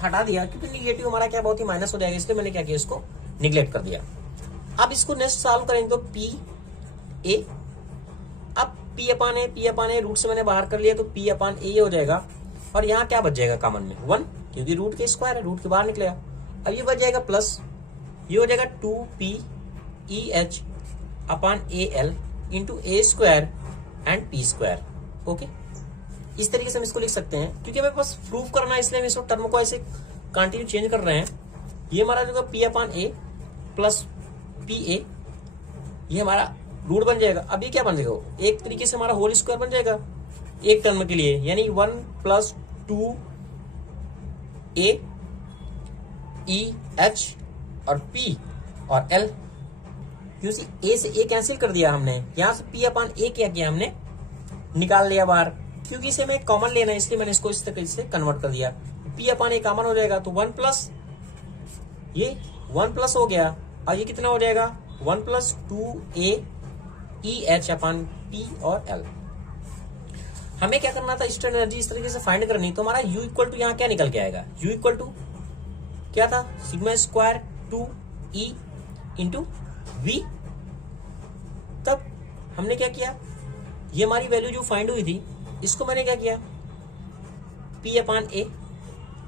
हटा दिया क्योंकि निगेटिव हमारा क्या बहुत ही माइनस हो जाएगा, इसलिए मैंने क्या किया, इसको निग्लेक्ट कर दिया। अब इसको नेक्स्ट सॉल्व करेंगे तो P A, अब P अपान ए रूट से मैंने बाहर कर लिया तो P अपान ए हो जाएगा, और यहाँ क्या बच जाएगा कॉमन में 1, क्योंकि रूट के स्क्वायर है, रूट के बाहर निकलेगा। अब ये बच जाएगा प्लस, ये हो जाएगा 2P EH upon AL into A square and P square. Okay, इस तरीके से हम इसको लिख सकते हैं, क्योंकि हमें बस प्रूफ करना है इसलिए हम इसको टर्म को ऐसे कंटिन्यू चेंज कर रहे हैं। ये हमारा जो P अपॉन ए प्लस PA, ये हमारा रूट बन जाएगा। अब ये क्या बन जाएगा, एक तरीके से हमारा होल स्क्वायर बन जाएगा एक टर्म के लिए, यानी 1 प्लस 2A EH और P और L। क्योंकि A से A कैंसिल कर दिया हमने, यहां से P अपान A क्या किया, हमने निकाल लिया बाहर, क्योंकि इसे हमें कॉमन लेना है इसलिए मैंने इसको इस तरीके से कन्वर्ट कर दिया। P अपान A कॉमन हो जाएगा तो 1 प्लस, ये 1 प्लस हो गया, और ये कितना हो जाएगा 1 प्लस 2A EH अपान P और L। हमें क्या करना था, स्ट्रेन एनर्जी इस तरीके से फाइंड करनी, तो हमारा U इक्वल टू यहाँ क्या निकल के आएगा, U इक्वल टू क्या था, sigma square 2E into V। तब हमने क्या किया, ये हमारी वैल्यू जो फाइंड हुई थी इसको मैंने क्या किया, P upon A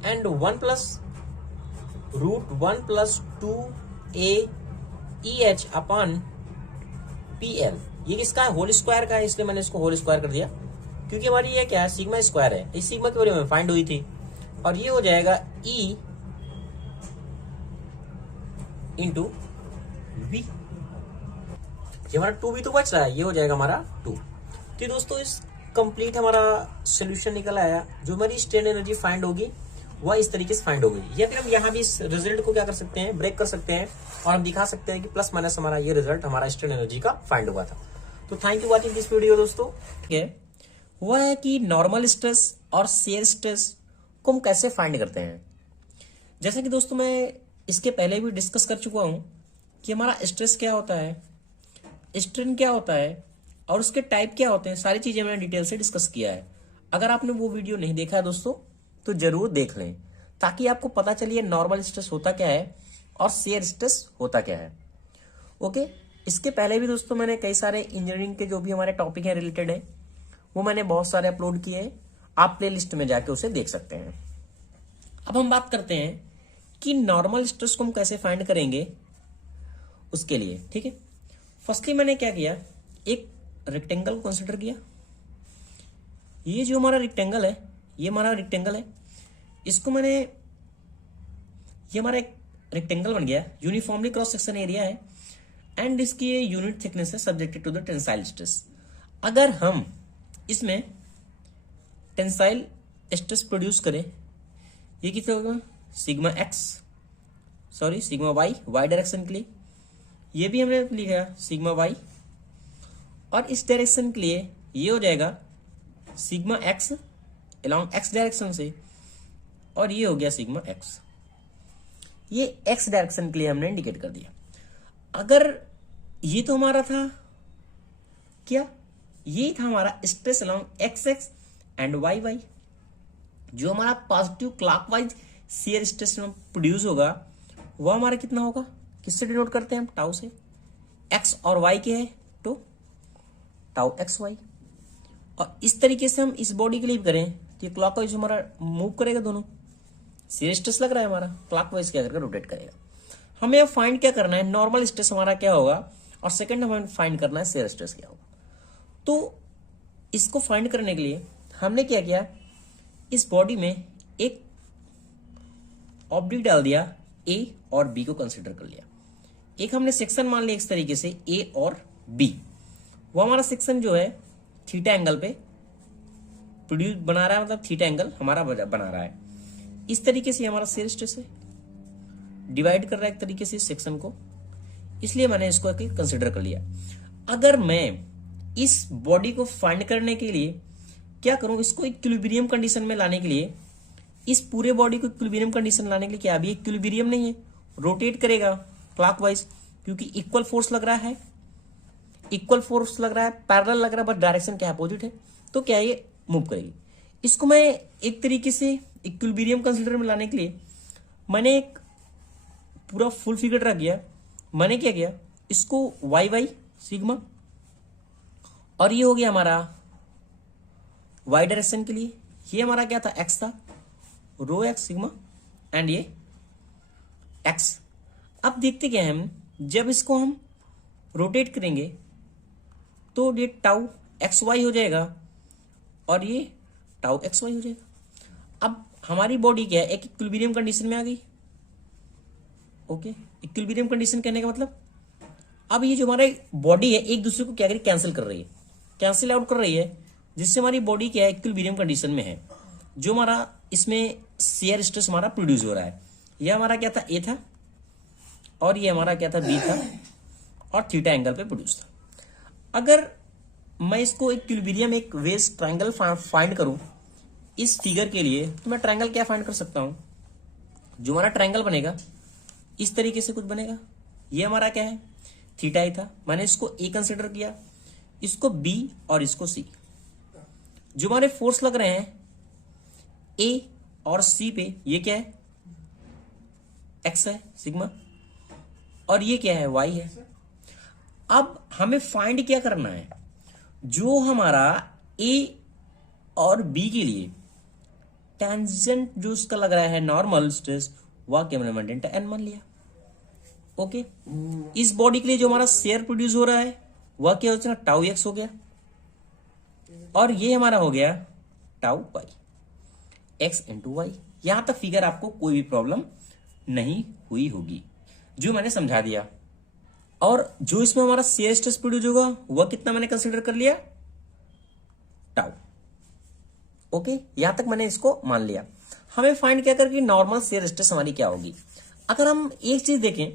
and 1 plus root 1 plus 2A EH upon PL। ये किसका है, होल स्क्वायर का है, इसलिए मैंने इसको होल स्क्वायर कर दिया, क्योंकि हमारी ये क्या है, सिग्मा स्क्वायर है, इस सिग्मा की वैल्यू में फाइंड हुई थी। और ये हो जाएगा E इंटू V। ये हमारा 2V तो बच रहा है, ये हो जाएगा हमारा 2। तो दोस्तों इस कंप्लीट हमारा सोल्यूशन निकल आया। जो हमारी स्ट्रेन एनर्जी फाइंड होगी वह इस तरीके से फाइंड होगी, या फिर हम यहाँ भी इस रिजल्ट को क्या कर सकते हैं, ब्रेक कर सकते हैं, और हम दिखा सकते हैं कि प्लस माइनस हमारा ये रिजल्ट हमारा स्ट्रेन एनर्जी का फाइंड हुआ था। तो thank you watching this video दोस्तों। ठीक है, वह है कि नॉर्मल स्ट्रेस और शेयर स्ट्रेस को हम कैसे फाइंड करते हैं। जैसा कि दोस्तों मैं इसके पहले भी डिस्कस कर चुका हूं कि हमारा स्ट्रेस क्या होता है, स्ट्रेन क्या होता है, और उसके टाइप क्या होते हैं, सारी चीजें मैंने डिटेल से डिस्कस किया है। अगर आपने वो वीडियो नहीं देखा है दोस्तों तो जरूर देख लें, ताकि आपको पता चलिए नॉर्मल स्ट्रेस होता क्या है और शेयर स्ट्रेस होता क्या है। ओके, इसके पहले भी दोस्तों मैंने कई सारे इंजीनियरिंग के जो भी हमारे टॉपिक है रिलेटेड है वो मैंने बहुत सारे अपलोड किए हैं, आप प्ले लिस्ट में जाके उसे देख सकते हैं। अब हम बात करते हैं कि नॉर्मल स्ट्रेस को हम कैसे फाइंड करेंगे उसके लिए। ठीक है, फर्स्टली मैंने क्या किया, एक रेक्टेंगल को कंसिडर किया। ये जो हमारा रेक्टेंगल है, ये हमारा रेक्टेंगल है, इसको मैंने, ये हमारा एक रेक्टेंगल बन गया, यूनिफॉर्मली क्रॉस सेक्शन एरिया है, एंड इसकी ये यूनिट थिकनेस है subjected to the tensile stress. अगर हम इसमें टेंसाइल स्ट्रेस प्रोड्यूस करें, ये कितना होगा, sigma X, sorry sigma Y, Y direction के लिए, ये भी हमने लिखा सिग्मा वाई, और इस डायरेक्शन के लिए ये हो जाएगा sigma x along x direction से, और ये हो गया सिग्मा एक्स। ये एक्स डायरेक्शन के लिए हमने इंडिकेट कर दिया। अगर ये तो हमारा था क्या, ये था हमारा stress along X X and Y Y. जो हमारा positive clockwise shear stress produce होगा वह हमारा कितना होगा, किससे डिनोट करते हैं हम, टाउ से। एक्स और वाई के है तो टाउ एक्स वाई। और इस तरीके से हम इस बॉडी के लिए करें तो ये क्लॉकवाइज हमारा मूव करेगा, दोनों शेयर स्ट्रेस लग रहा है हमारा, क्लॉकवाइज क्या करके रोटेट करेगा। हमें अब फाइंड क्या करना है, नॉर्मल स्ट्रेस हमारा क्या होगा, और सेकंड हमें फाइंड करना है शेयर स्ट्रेस क्या होगा। तो इसको फाइंड करने के लिए हमने क्या किया, इस बॉडी में एक ऑब्जेक्ट डाल दिया, ए और बी को कंसिडर कर लिया। एक हमने सेक्शन मान लिया इस तरीके से ए और बी, वो हमारा सेक्शन जो है थीटा एंगल पे प्रोड्यूस बना रहा है, मतलब थीटा एंगल हमारा बना रहा है। इस तरीके से हमारा शेयर स्ट्रेस है, डिवाइड कर रहा है एक तरीके से इस सेक्शन को, इसलिए मैंने इसको कंसिडर कर लिया। अगर मैं इस बॉडी को फाइंड करने के लिए क्या करूं, इसको इक्विलिब्रियम कंडीशन में लाने के लिए, इस पूरे बॉडी को इक्विलिब्रियम कंडीशन लाने के लिए, क्या अभी इक्विलिब्रियम नहीं है, रोटेट करेगा क्लॉकवाइज, क्योंकि इक्वल फोर्स लग रहा है, इक्वल फोर्स लग रहा है, पैरेलल लग रहा है, बट डायरेक्शन क्या अपोजिट है, तो क्या ये मूव करेगी। इसको मैं एक तरीके से इक्विलिब्रियम कंसीडर में लाने के लिए मैंने एक पूरा फुल फिगर ड्रा किया। मैंने क्या किया, इसको वाई वाई सिग्मा, और ये हो गया हमारा वाई डायरेक्शन के लिए, ये हमारा क्या था, एक्स था, रो एक्स सिग्मा, एंड ये एक्स। अब देखते क्या है हम, जब इसको हम रोटेट करेंगे तो ये टाउ एक्स वाई हो जाएगा और ये टाउ एक्स वाई हो जाएगा। अब हमारी बॉडी क्या है, एक इक्विलिब्रियम कंडीशन में आ गई। ओके, इक्विलिब्रियम कंडीशन कहने का मतलब, अब ये जो हमारा बॉडी है एक दूसरे को क्या करी, कैंसिल कर रही है, कैंसिल आउट कर रही है, जिससे हमारी बॉडी क्या है, इक्विलिब्रियम कंडीशन में है। जो हमारा इसमें शेयर स्ट्रेस हमारा प्रोड्यूस हो रहा है, यह हमारा क्या था, ए था, और ये हमारा क्या था, बी था, और थीटा एंगल पे प्रोड्यूस था। अगर मैं इसको इक्विलिब्रियम एक वेज ट्रायंगल फाइंड करूं इस फिगर के लिए, तो मैं ट्रायंगल क्या फाइंड कर सकता हूं, जो हमारा ट्रायंगल बनेगा इस तरीके से कुछ बनेगा। ये हमारा क्या है, थीटा ही था, मैंने इसको ए कंसिडर किया, इसको बी और इसको सी। जो हमारे फोर्स लग रहे हैं ए और सी पे, ये क्या है, एक्स है सिग्मा, और ये क्या है, वाई है। अब हमें फाइंड क्या करना है, जो हमारा ए और बी के लिए टेंजेंट जो उसका लग रहा है नॉर्मल स्ट्रेस, वह क्या मैंने डेल्टा एन मान लिया। ओके, इस बॉडी के लिए जो हमारा शेयर प्रोड्यूस हो रहा है वह क्या होता है, टाउ एक्स हो गया, और ये हमारा हो गया tau Y, X into Y. यहां तक फिगर आपको कोई भी प्रॉब्लम नहीं हुई होगी, जो मैंने समझा दिया। और जो इसमें हमारा शेयर स्ट्रेस प्रोड्यूस होगा वह कितना मैंने कंसीडर कर लिया, टाउ। ओके, यहां तक मैंने इसको मान लिया। हमें फाइंड क्या करके नॉर्मल शेयर स्ट्रेस हमारी क्या होगी। अगर हम एक चीज देखें,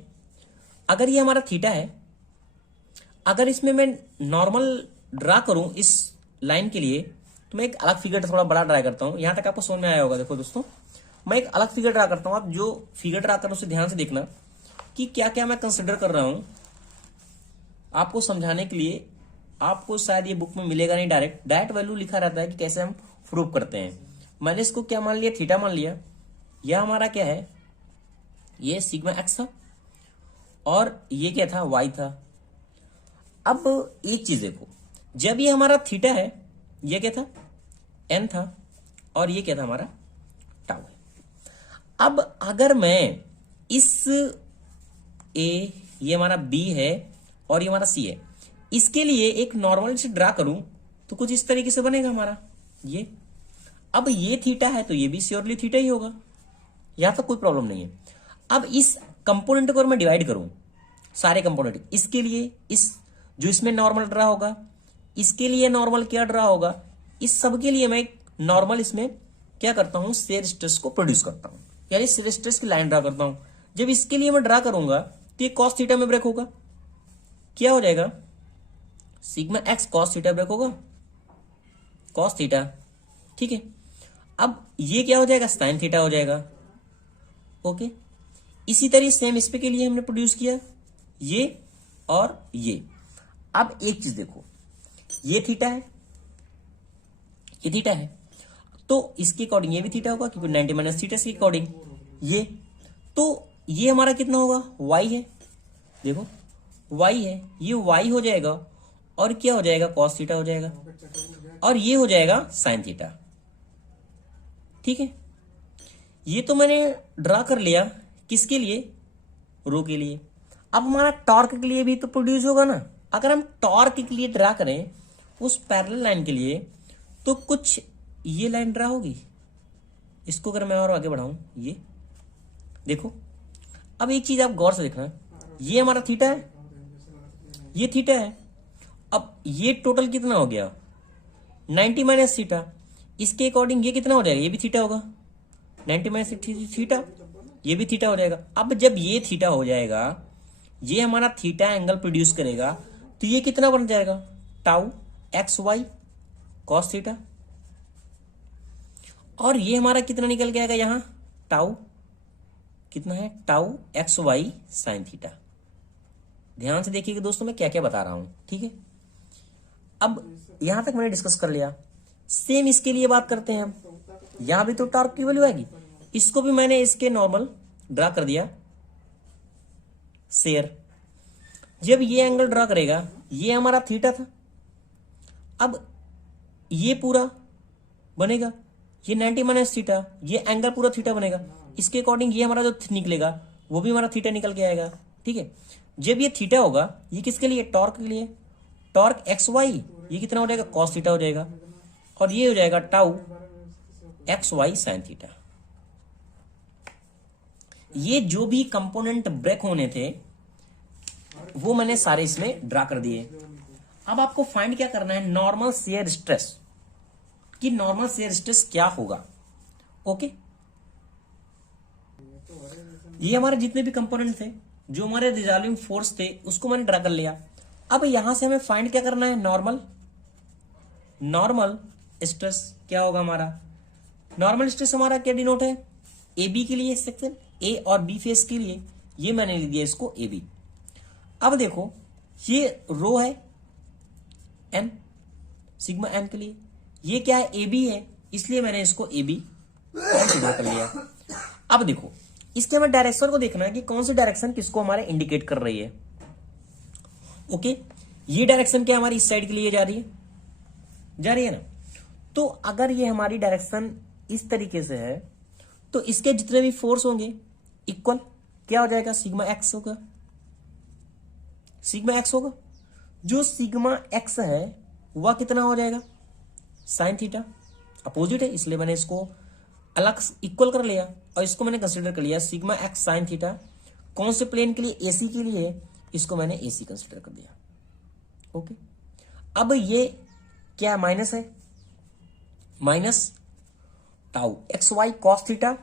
अगर ये हमारा थीटा है, अगर इसमें मैं नॉर्मल ड्रा करूं इस लाइन के लिए, तो मैं एक अलग फिगर थोड़ा बड़ा ड्रा करता हूं। यहां तक आपको समझ में आया होगा। देखो दोस्तों, मैं एक अलग फिगर ड्रा करता हूं, आप जो फिगर ड्रा कर उसे ध्यान से देखना कि क्या क्या मैं कंसिडर कर रहा हूं। आपको समझाने के लिए, आपको शायद ये बुक में मिलेगा नहीं, डायरेक्ट वैल्यू लिखा रहता है कि कैसे हम प्रूव करते हैं। मैंने इसको क्या मान लिया, थीटा मान लिया। यह हमारा क्या है, ये सिग्मा एक्स था, और ये क्या था, वाई था। अब एक चीज देखो, जब ये हमारा थीटा है, ये क्या था, एन था, और ये क्या था, हमारा टाउ है। अब अगर मैं इस ये हमारा बी है और ये हमारा सी है, इसके लिए एक नॉर्मल से ड्रा करूं तो कुछ इस तरीके से बनेगा हमारा ये। अब ये थीटा है तो ये भी श्योरली थीटा ही होगा, यहां तक कोई प्रॉब्लम नहीं है। अब इस कंपोनेंट को मैं डिवाइड करूं, सारे कंपोनेंट, इसके लिए इस जो इसमें नॉर्मल ड्रा होगा, इसके लिए नॉर्मल क्या ड्रा होगा, इस सब के लिए मैं एक नॉर्मल इसमें क्या करता हूं, शेयर स्ट्रेस को प्रोड्यूस करता हूं, यानी शेयर स्ट्रेस की लाइन ड्रा करता हूं। जब इसके लिए मैं ड्रा करूंगा तो ये कॉस थीटा में ब्रेक होगा, क्या हो जाएगा, sigma X cos theta break होगा, कॉस थीटा, ठीक है। अब ये क्या हो जाएगा, साइन थीटा हो जाएगा। ओके, इसी तरह सेम इस पे के लिए हमने प्रोड्यूस किया ये और ये। अब एक चीज देखो, ये थीटा है, ये थीटा है, तो इसके अकॉर्डिंग ये भी थीटा होगा, क्योंकि 90 माइनस थीटा के अकॉर्डिंग ये, तो ये हमारा कितना होगा, वाई है। देखो वाई है, ये वाई हो जाएगा, और क्या हो जाएगा, कॉस थीटा हो जाएगा, और ये हो जाएगा साइन थीटा, ठीक है। ये तो मैंने ड्रा कर लिया, किसके लिए, रो के लिए। अब हमारा टॉर्क के लिए भी तो प्रोड्यूस होगा ना। अगर हम टॉर्क के लिए ड्रा करें उस पैरेलल लाइन के लिए, तो कुछ ये लाइन ड्रा होगी। इसको अगर मैं और आगे बढ़ाऊं, ये देखो, अब एक चीज आप गौर से देखना, ये हमारा थीटा है, ये थीटा है। अब ये टोटल कितना हो गया, 90 माइनस थीटा, इसके अकॉर्डिंग ये कितना हो जाएगा, ये भी थीटा होगा, 90 माइनस थीटा, ये भी थीटा हो जाएगा। अब जब ये थीटा हो जाएगा, ये हमारा थीटा एंगल प्रोड्यूस करेगा, तो ये कितना बन जाएगा, tau x Y cos theta, और ये हमारा कितना निकल के आएगा यहां, टाउ कितना है, tau x Y sine theta. ध्यान से देखिए कि दोस्तों मैं क्या क्या बता रहा हूं, ठीक है। अब यहां तक मैंने डिस्कस कर लिया। सेम इसके लिए बात करते हैं हम। यहां भी तो टॉर्क की वैल्यू आएगी, इसको भी मैंने इसके नॉर्मल ड्रा कर दिया शेयर। जब ये एंगल ड्रा करेगा, ये हमारा थीटा था, अब ये पूरा बनेगा, ये 90 माइनस थीटा, ये एंगल पूरा थीटा बनेगा। इसके अकॉर्डिंग ये हमारा जो निकलेगा वो भी हमारा थीटा निकल के आएगा, ठीक है। जब ये थीटा होगा, ये किसके लिए, टॉर्क के लिए, टॉर्क एक्स वाई, ये कितना हो जाएगा, कॉस थीटा हो जाएगा, और ये हो जाएगा tau x Y sine theta. ये जो भी कंपोनेंट ब्रेक होने थे वो मैंने सारे इसमें ड्रा कर दिए। अब आपको फाइंड क्या करना है, नॉर्मल शेयर स्ट्रेस, कि नॉर्मल शेयर स्ट्रेस क्या होगा, ओके। ये हमारे जितने भी कंपोनेंट थे, जो हमारे रिजॉल्विंग फोर्स थे, उसको मैंने ड्रा कर लिया। अब यहां से हमें फाइंड क्या करना है, नॉर्मल स्ट्रेस क्या होगा हमारा। नॉर्मल स्ट्रेस हमारा क्या डिनोट है, ए बी के लिए, सेक्शन ए और बी फेस के लिए, ये मैंने लिख दिया इसको ए बी। अब देखो ये रो है एन, सिग्मा एन के लिए, ये क्या है, ए बी है, इसलिए मैंने इसको ए बी कंसीडर कर लिया। अब देखो इसके हमें डायरेक्शन को देखना है कि कौन सी डायरेक्शन किसको हमारे इंडिकेट कर रही है, ओके। ये डायरेक्शन क्या हमारी इस साइड के लिए जा रही है ना। तो अगर ये हमारी डायरेक्शन इस तरीके से है, तो इसके जितने भी फोर्स होंगे इक्वल क्या हो जाएगा, सिग्मा एक्स होगा, सिग्मा एक्स होगा। जो सिग्मा एक्स है वह कितना हो जाएगा, साइन थीटा, अपोजिट है इसलिए मैंने इसको अलग इक्वल कर लिया, और इसको मैंने कंसीडर कर लिया सिग्मा एक्स साइन थीटा। कौन से प्लेन के लिए, एसी के लिए, इसको मैंने एसी कंसीडर कर दिया, ओके। अब ये क्या माइनस है, minus tau x Y cos theta,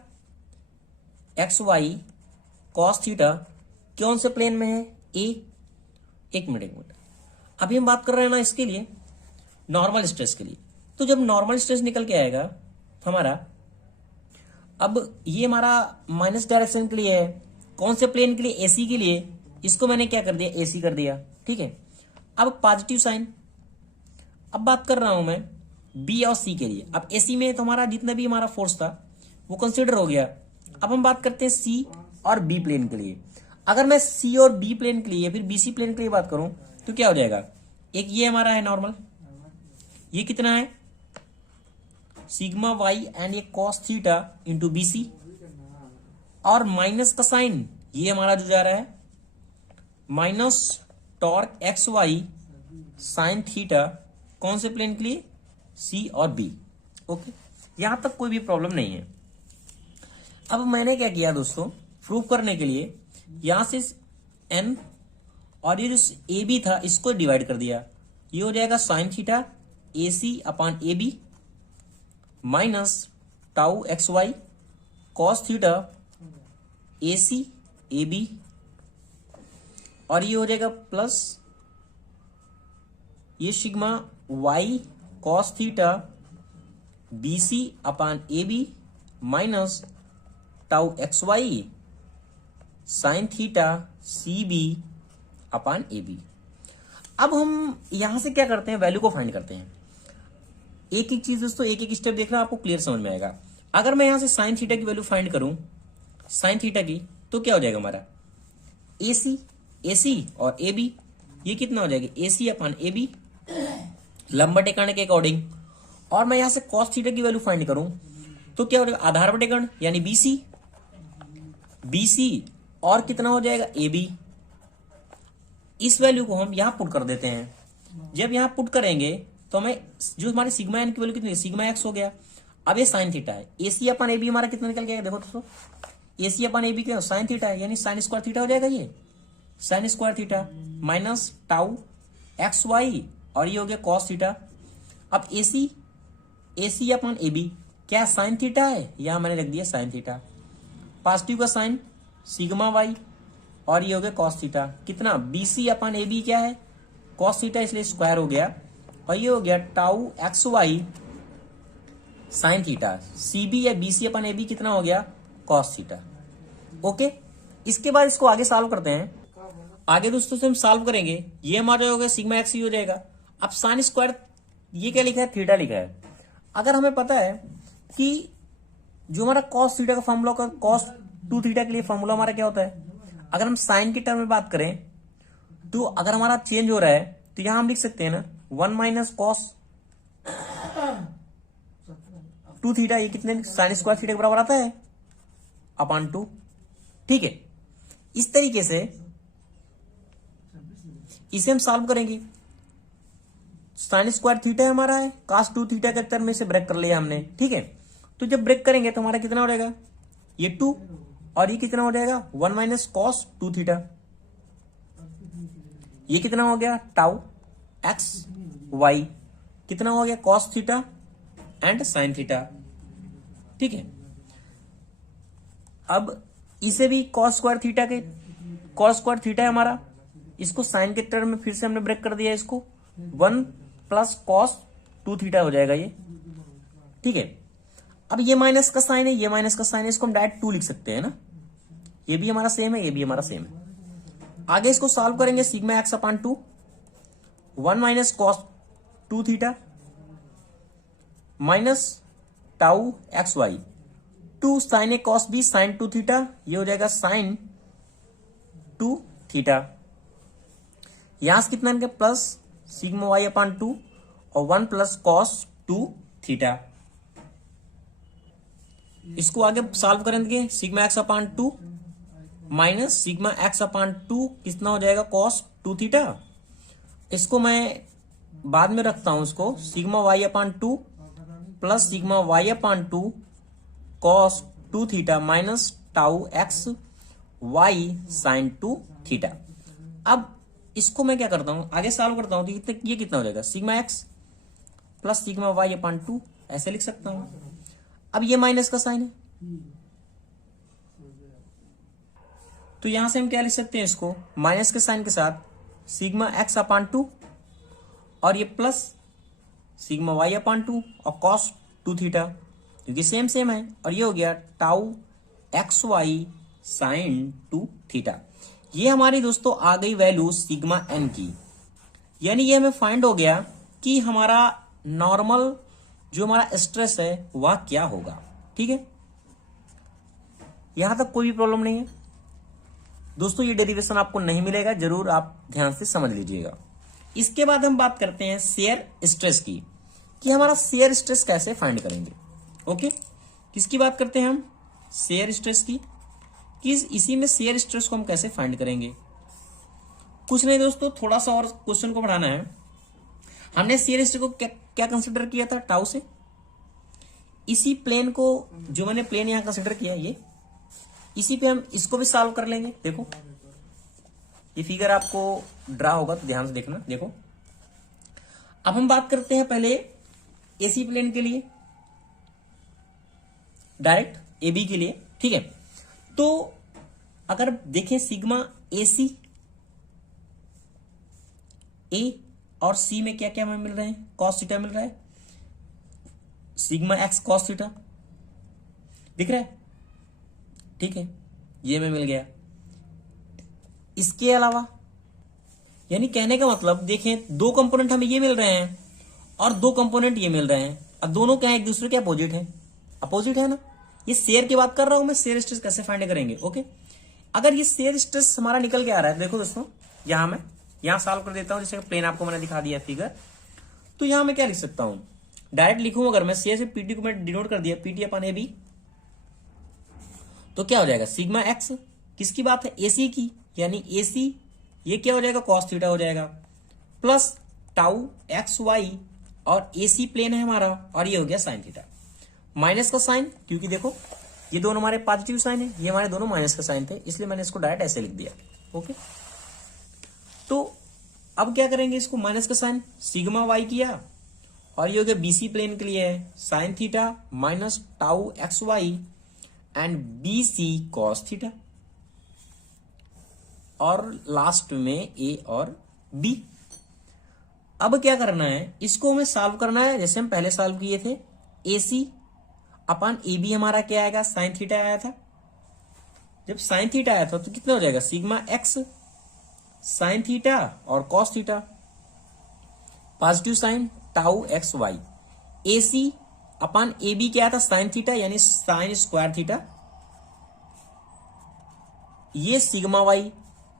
X Y cos theta कौन से प्लेन में है, ए। एक मिनट, अभी हम बात कर रहे हैं ना इसके लिए, नॉर्मल स्ट्रेस के लिए। तो जब नॉर्मल स्ट्रेस निकल के आएगा हमारा, अब ये हमारा माइनस डायरेक्शन के लिए है, कौन से प्लेन के लिए, एसी के लिए, इसको मैंने क्या कर दिया, एसी कर दिया, ठीक है। अब पॉजिटिव साइन, अब बात कर रहा हूं मैं बी और सी के लिए। अब एसी में तो हमारा जितना भी हमारा फोर्स था वो कंसीडर हो गया। अब हम बात करते हैं सी और बी प्लेन के लिए। अगर मैं सी और बी प्लेन के लिए, फिर बीसी प्लेन के लिए बात करूं, तो क्या हो जाएगा, एक ये हमारा है नॉर्मल, ये कितना है, सिग्मा वाई एंड ये कॉस थीटा इंटू बीसी, और माइनस का साइन ये हमारा जो जा रहा है, minus torque x Y sine theta, कौन से प्लेन के लिए, सी और बी, ओके। यहां तक कोई भी प्रॉब्लम नहीं है। अब मैंने क्या किया दोस्तों, प्रूव करने के लिए यहां से एन और ये जो ए बी था इसको डिवाइड कर दिया, ये हो जाएगा sine theta A C upon A B minus tau x Y cos theta A C A B, और ये हो जाएगा प्लस ये sigma Y cos theta B C upon A B minus tau x Y sine theta C B upon A B. अब हम यहां से क्या करते हैं, वैल्यू को फाइंड करते हैं। एक एक चीज दोस्तों, एक एक स्टेप देखना, आपको क्लियर समझ में आएगा। अगर मैं यहां से साइन थीटा की वैल्यू फाइंड करूं, साइन थीटा की, तो क्या हो जाएगा हमारा, एसी और ए बी, ये कितना हो जाएगा, एसी अपॉन ए बी लंबा टेकण के अकॉर्डिंग। और मैं यहां से कॉस थीटा की वैल्यू फाइंड करूं, तो क्या हो जाएगा, आधार बटेकण यानी बीसी और कितना हो जाएगा, ए बी। इस वैल्यू को हम यहां पुट कर देते हैं। जब यहां पुट करेंगे तो हमें जो हमारे सिग्मा एन की वैल्यू कितनी है, सिग्मा एक्स हो गया। अब ये साइन थीटा है, एसी अपन ए बी हमारा कितना निकल गया, देखो दोस्तों, एसी अपन ए बी क्या साइन थीटा है, यानी साइन स्क्वायर थीटा हो जाएगा, ये sine square theta minus tau x Y, और ये हो गया कॉस थीटा। अब एसी अपन ए बी क्या साइन थीटा है, यहां मैंने रख दिया साइन थीटा, पॉजिटिव का साइन सिग्मा वाई, और ये हो गया कॉस थीटा, कितना बीसी अपन ए बी क्या है, कॉस थीटा, इसलिए स्क्वायर हो गया, और ये हो गया tau x Y sine theta, CB या बीसी अपन ए बी कितना हो गया, कॉस थीटा, ओके। इसके बाद इसको आगे सॉल्व करते हैं। आगे दोस्तों से हम सॉल्व करेंगे, ये हमारा हो गया सिग्मा एक्स ही हो जाएगा। अब साइन स्क्वायर, ये क्या लिखा है, थीटा लिखा है। अगर हमें पता है कि जो हमारा कॉस थीटा का फॉर्मूला का कॉस 2 थीटा के लिए फॉर्मूला हमारा क्या होता है, अगर हम साइन के टर्म में बात करें तो अगर हमारा चेंज हो रहा है तो यहां हम लिख सकते हैं ना 1 माइनस कॉस 2 थीटा, ये कितने साइन स्क्वायर थीटा के बराबर आता है अपॉन 2। ठीक है, इस तरीके से इसे हम सॉल्व करेंगे। साइन स्क्वायर थीटा हमारा है, कॉस 2 थीटा के टर्म में से ब्रेक कर लिया हमने। ठीक है, तो जब ब्रेक करेंगे तो हमारा कितना हो जाएगा, ये 2 और ये कितना हो जाएगा 1 माइनस कॉस 2 थीटा। ये कितना हो गया टाउ एक्स वाई, कितना हो गया cos theta and sine theta. ठीक है, अब इसे भी कॉस स्क्वायर थीटा के, कॉस स्क्वायर थीटा है हमारा, इसको साइन के टर्म में फिर से हमने ब्रेक कर दिया, इसको 1 प्लस कॉस 2 थीटा हो जाएगा ये। ठीक है, अब ये माइनस का साइन है, ये माइनस का साइन है, इसको हम डायरेक्ट 2 लिख सकते हैं ना, ये भी हमारा सेम है, ये भी हमारा सेम है। आगे इसको सॉल्व करेंगे, sigma x upon 2 1 minus cos 2 theta minus tau x y 2 sine A cos B sine 2 theta, ये हो जाएगा साइन 2 थीटा। यहां से कितना इनका प्लस सिग्मा वाई अपॉन 2 और 1 प्लस कॉस 2 थीटा। इसको आगे सॉल्व करेंगे, sigma x upon 2 minus sigma x upon 2 कितना हो जाएगा कॉस 2 थीटा। इसको मैं बाद में रखता हूं, इसको sigma Y upon 2 plus sigma Y upon 2 cos 2 theta minus tau x Y sine 2 theta. अब इसको मैं क्या करता हूं, आगे सॉल्व करता हूं, तो ये कितना हो जाएगा sigma x plus sigma Y upon 2, ऐसे लिख सकता हूं। अब ये माइनस का साइन है, तो यहां से हम क्या लिख सकते हैं, इसको माइनस के साइन के साथ सिग्मा एक्स अपॉन 2 और ये प्लस सिग्मा वाई अपॉन 2 और कॉस 2 थीटा, क्योंकि सेम सेम है, और ये हो गया tau x Y sine 2 theta. ये हमारी दोस्तों आ गई वैल्यू सिग्मा एन की, यानी ये हमें फाइंड हो गया कि हमारा नॉर्मल जो हमारा स्ट्रेस है वह क्या होगा। ठीक है, यहां तक कोई भी प्रॉब्लम नहीं है दोस्तों, ये डेरिवेशन आपको नहीं मिलेगा, जरूर आप ध्यान से समझ लीजिएगा। इसके बाद हम बात करते हैं शेयर स्ट्रेस की, कि हमारा शेयर स्ट्रेस कैसे फाइंड करेंगे। ओके, किसकी बात करते हैं हम, शेयर स्ट्रेस की, कि इसी में शेयर स्ट्रेस को हम कैसे फाइंड करेंगे। कुछ नहीं दोस्तों, थोड़ा सा और क्वेश्चन को बढ़ाना है। हमने शेयर स्ट्रेस को क्या कंसिडर किया था, टाउ से। इसी प्लेन को, जो मैंने प्लेन यहां कंसिडर किया, ये इसी पे हम इसको भी सॉल्व कर लेंगे। देखो ये फिगर आपको ड्रा होगा तो ध्यान से देखना। देखो अब हम बात करते हैं पहले एसी प्लेन के लिए, डायरेक्ट एबी के लिए। ठीक है, तो अगर देखें सिग्मा एसी, ए और सी में क्या क्या मिल रहे हैं, कॉस थीटा मिल रहा है, सिग्मा एक्स कॉस थीटा दिख रहा है। ठीक है, ये में मिल गया। इसके अलावा यानी कहने का मतलब देखें, 2 कंपोनेंट हमें ये मिल रहे हैं और 2 कंपोनेंट ये मिल रहे हैं। अब दोनों क्या है, एक दूसरे के अपोजिट है, अपोजिट है ना। ये शेयर की बात कर रहा हूं मैं, शेयर स्ट्रेस कैसे फाइंड करेंगे। ओके, अगर ये शेयर स्ट्रेस हमारा निकल के आ रहा है, देखो दोस्तों यहां मैं यहां सॉल्व कर देता हूं, जैसे प्लेन आपको मैंने दिखा दिया फिगर। तो यहां मैं क्या लिख सकता हूं, डायरेक्ट लिखूं अगर मैं, शेयर से पीटी को मैं डिनोट कर दिया पीटी अपन ए बी, तो क्या हो जाएगा सिग्मा एक्स, किसकी बात है, एसी की, यानी एसी ये क्या हो जाएगा कॉस थीटा हो जाएगा, प्लस टाउ एक्स वाई और एसी प्लेन है हमारा, और ये हो गया साइन थीटा। माइनस का साइन, क्योंकि देखो ये दोनों हमारे पॉजिटिव साइन है, ये हमारे दोनों माइनस का साइन थे, इसलिए मैंने इसको डायरेक्ट ऐसे लिख दिया। ओके, तो अब क्या करेंगे, इसको माइनस का साइन सिग्मा वाई किया, और ये हो गया बीसी प्लेन के लिए है sine theta minus tau x Y and BC cos theta, और लास्ट में ए और बी। अब क्या करना है, इसको हमें सॉल्व करना है जैसे हम पहले सॉल्व किए थे। एसी अपन ए बी हमारा क्या आएगा, साइन थीटा आया था। जब साइन थीटा आया था तो कितना हो जाएगा, सिग्मा एक्स साइन थीटा और cos theta, positive sign tau x Y, AC upon AB क्या था, साइन थीटा यानी साइन स्क्वायर थीटा, ये सिग्मा वाई।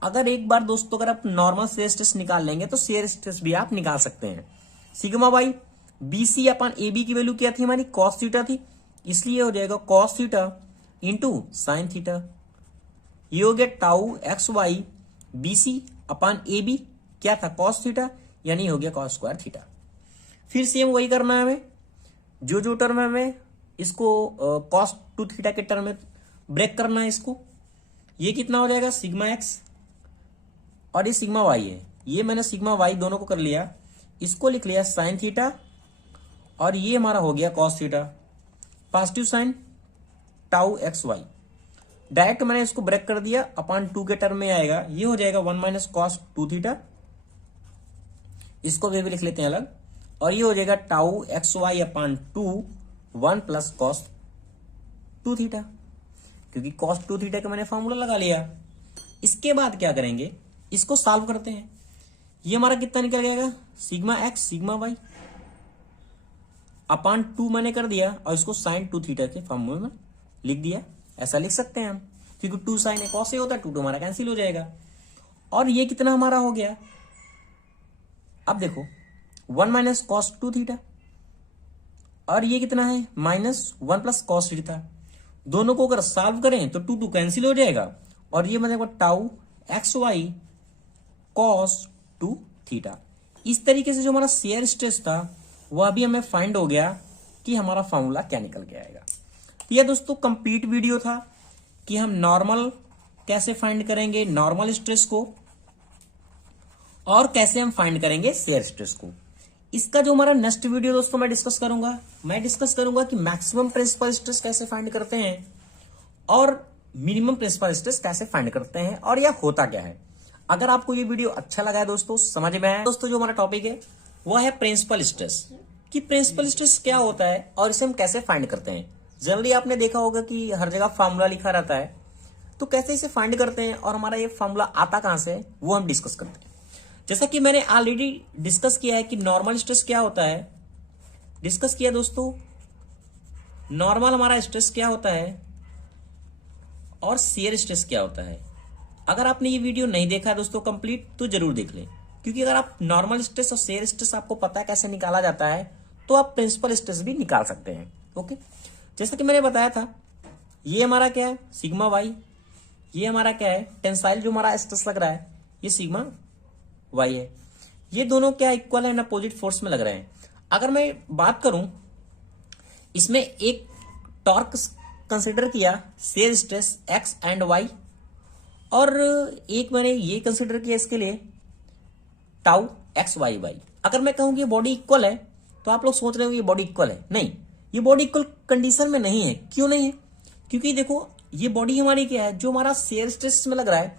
अगर एक बार दोस्तों अगर आप नॉर्मल शेयर स्ट्रेस निकाल लेंगे तो शेयर स्ट्रेस भी आप निकाल सकते हैं। सिग्मा वाई BC अपान AB की वैल्यू क्या थी हमारी, कॉस थीटा थी, इसलिए हो जाएगा cos theta into sine theta. ये हो गया टाउ एक्स वाई BC अपान AB क्या था, कॉस थीटा, यानी हो गया कॉस स्क्वायर थीटा। फिर सेम वही करना है हमें, जो टर्म है हमें इसको कॉस टू थीटा के टर्म में ब्रेक करना है इसको। ये कितना हो जाएगा, सिग्मा एक्स और ये सिग्मा वाई है, ये मैंने सिग्मा वाई दोनों को कर लिया, इसको लिख लिया साइन थीटा और ये हमारा हो गया cos theta, positive sign tau x Y. Direct मैंने इसको ब्रेक कर दिया, अपान 2 के टर्म में आएगा, ये हो जाएगा 1 माइनस कॉस 2 थीटा, इसको भी लिख लेते हैं अलग, और ये हो जाएगा tau x y upon 2 1 plus cos 2 theta, क्योंकि कॉस 2 थीटा का मैंने फॉर्मूला लगा लिया। इसके बाद क्या करेंगे, इसको सॉल्व करते हैं। ये हमारा कितना निकल जाएगा, sigma x sigma y upon 2 मैंने कर दिया और इसको साइन 2 थीटा के फॉर्मूले में लिख दिया। ऐसा लिख सकते हैं हम, क्योंकि 2 साइन है कॉस से होता है, 2 हमारा कैंसिल हो जाएगा। और ये कितना हमारा हो गया, अब देखो 1 माइनस कॉस 2 थीटा और ये कितना है माइनस 1 प्लस कॉस थीटा। दोनों को अगर सॉल्व करें तो 2 कैंसिल हो जाएगा और ये मतलब tau x Y cos 2 theta. इस तरीके से जो हमारा शेयर स्ट्रेस था वह भी हमें फाइंड हो गया कि हमारा फॉर्मूला क्या निकल के आएगा। तो यह दोस्तों कंप्लीट वीडियो था कि हम नॉर्मल कैसे फाइंड करेंगे नॉर्मल स्ट्रेस को और कैसे हम फाइंड करेंगे शेयर स्ट्रेस को। इसका जो हमारा नेक्स्ट वीडियो दोस्तों मैं डिस्कस करूंगा कि मैक्सिमम प्रिंसिपल स्ट्रेस कैसे फाइंड करते हैं और मिनिमम प्रिंसिपल स्ट्रेस कैसे फाइंड करते हैं और यह होता क्या है। अगर आपको ये वीडियो अच्छा लगा है दोस्तों, समझ में आया दोस्तों, जो हमारा टॉपिक है वह है प्रिंसिपल स्ट्रेस, कि प्रिंसिपल स्ट्रेस क्या होता है और इसे हम कैसे फाइंड करते हैं। जनरली आपने देखा होगा कि हर जगह फॉर्मूला लिखा रहता है, तो कैसे इसे फाइंड करते हैं और हमारा ये फॉर्मूला आता कहां से है वो हम डिस्कस करते हैं। जैसा कि मैंने ऑलरेडी डिस्कस किया है कि नॉर्मल स्ट्रेस क्या होता है, डिस्कस किया दोस्तों नॉर्मल हमारा स्ट्रेस क्या होता है और शेयर स्ट्रेस क्या होता है। अगर आपने ये वीडियो नहीं देखा है दोस्तों कंप्लीट तो जरूर देख लें, क्योंकि अगर आप नॉर्मल स्ट्रेस और शेयर स्ट्रेस आपको पता है कैसे निकाला जाता है तो आप प्रिंसिपल स्ट्रेस भी निकाल सकते हैं। ओके, जैसा कि मैंने बताया था ये हमारा क्या है सिग्मा वाई, ये हमारा क्या है टेंसाइल जो हमारा स्ट्रेस लग रहा है ये सिग्मा वाई है। ये दोनों क्या इक्वल है ना, अपोजिट फोर्स में लग रहे हैं। अगर मैं बात करूं इसमें एक टॉर्क कंसिडर किया shear stress X and Y और एक मैंने ये कंसिडर किया इसके लिए टाउ एक्स वाई वाई। अगर मैं कहूं कि ये बॉडी इक्वल है तो आप लोग सोच रहे हो ये बॉडी इक्वल है, नहीं, ये बॉडी इक्वल कंडीशन में नहीं है। क्यों नहीं है, क्योंकि देखो ये बॉडी हमारी क्या है जो हमारा शेयर स्ट्रेस में लग रहा है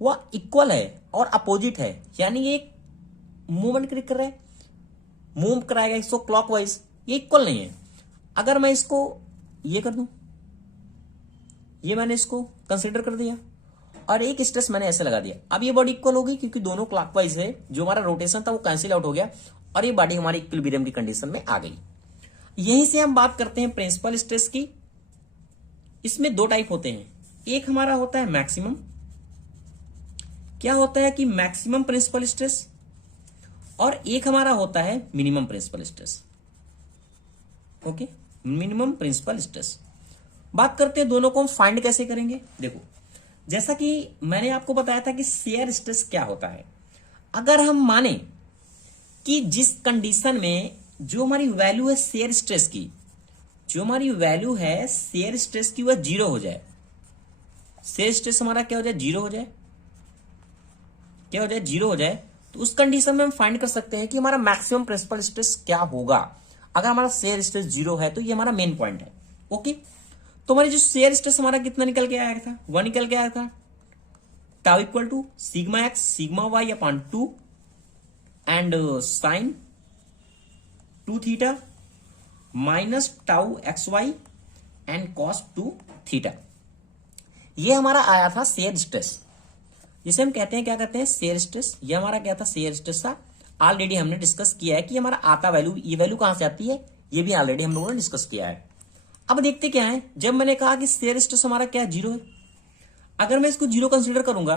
वह इक्वल है और अपोजिट है, यानी ये मूवमेंट कर रहा है, मूव कराएगा इसको क्लॉकवाइज, ये इक्वल नहीं है। अगर मैं इसको ये कर दूं, ये मैंने इसको कंसीडर कर दिया और एक स्ट्रेस मैंने ऐसे लगा दिया, अब ये बॉडी इक्वल होगी क्योंकि दोनों क्लॉकवाइज है, जो हमारा रोटेशन था वो कैंसिल आउट हो गया और ये बॉडी हमारी इक्विलिब्रियम की कंडीशन में आ गई। यहीं से हम बात करते हैं प्रिंसिपल स्ट्रेस की। इसमें दो टाइप होते हैं, एक हमारा होता है मैक्सिमम, क्या होता है कि मैक्सिमम प्रिंसिपल स्ट्रेस, और एक हमारा होता है minimum principal stress. Okay, minimum principal stress बात करते हैं, दोनों को हम फाइंड कैसे करेंगे। देखो जैसा कि मैंने आपको बताया था कि शेयर स्ट्रेस क्या होता है। अगर हम माने कि जिस कंडीशन में जो हमारी वैल्यू है शेयर स्ट्रेस की, जो हमारी वैल्यू है शेयर स्ट्रेस की वह जीरो हो जाए, शेयर स्ट्रेस हमारा क्या हो जाए जीरो हो जाए, क्या हो जाए जीरो हो जाए, तो उस कंडीशन में हम फाइंड कर सकते हैं कि हमारा मैक्सिमम प्रिंसिपल स्ट्रेस क्या होगा। अगर हमारा शेयर स्ट्रेस जीरो है तो ये हमारा मेन पॉइंट है। ओके, तो हमारे जो शेयर स्ट्रेस हमारा कितना निकल के आया था, वह निकल के आया था tau equal to sigma x sigma Y upon 2 and sine 2 theta minus tau x Y and cos 2 theta. ये हमारा आया था शेयर स्ट्रेस। जिसे हम कहते हैं, क्या कहते हैं, शेयर स्ट्रेस। ये हमारा क्या था, शेयर स्ट्रेस था। ऑलरेडी हमने डिस्कस किया है कि हमारा आता वैल्यू, ये वैल्यू कहां से आती है, ये भी ऑलरेडी हम लोगों ने डिस्कस किया है। अब देखते क्या है, जब मैंने कहा कि शेयर स्ट्रेस हमारा क्या है, 0 है। अगर मैं इसको 0 कंसिडर करूंगा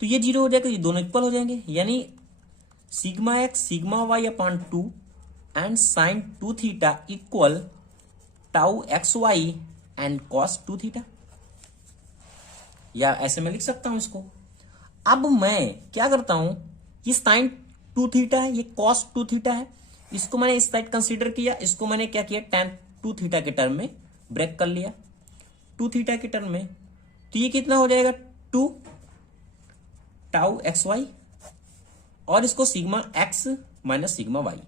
तो ये 0 हो जाएगा, ये दोनों इक्वल हो जाएंगे, यानी sigma x sigma Y upon 2 and sine 2 theta equal tau x Y and cos 2 theta. या ऐसे मैं लिख सकता हूं इसको। अब मैं क्या करता हूं, ये साइन 2 थीटा है, ये कॉस 2 थीटा है, इसको मैंने इस साइड कंसीडर किया, इसको मैंने क्या किया, tan 2 थीटा के टर्म में ब्रेक कर लिया, 2 थीटा के टर्म में। तो ये कितना हो जाएगा, 2 टाउ एक्स वाई, और इसको sigma x minus sigma y,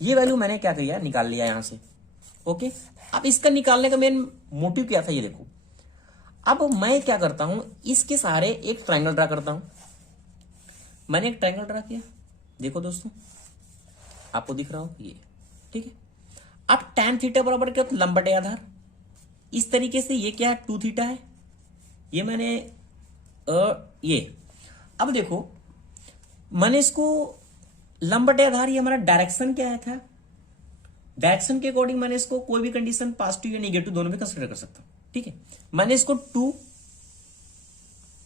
ये वैल्यू मैंने क्या किया, निकाल लिया यहां से। ओके, अब इसका निकालने का मेन मोटिव क्या था, ये देखो। अब मैं क्या करता हूं, इसके सहारे एक ट्रायंगल ड्रा करता हूं। मैंने एक ट्रायंगल ड्रा किया, देखो दोस्तों, आपको दिख रहा हो ये, ठीक है। अब tan थीटा बराबर क्या, तो लंब बटे आधार। इस तरीके से ये क्या है, 2 थीटा है, ये मैंने ये। अब देखो, मैंने इसको लंब बटे आधार, ये हमारा डायरेक्शन क्या है था, डायरेक्शन के अकॉर्डिंग मैंने इसको कोई भी कंडीशन पॉजिटिव या नेगेटिव दोनों भी कंसिडर कर सकता हूं, ठीक है। मैंने इसको 2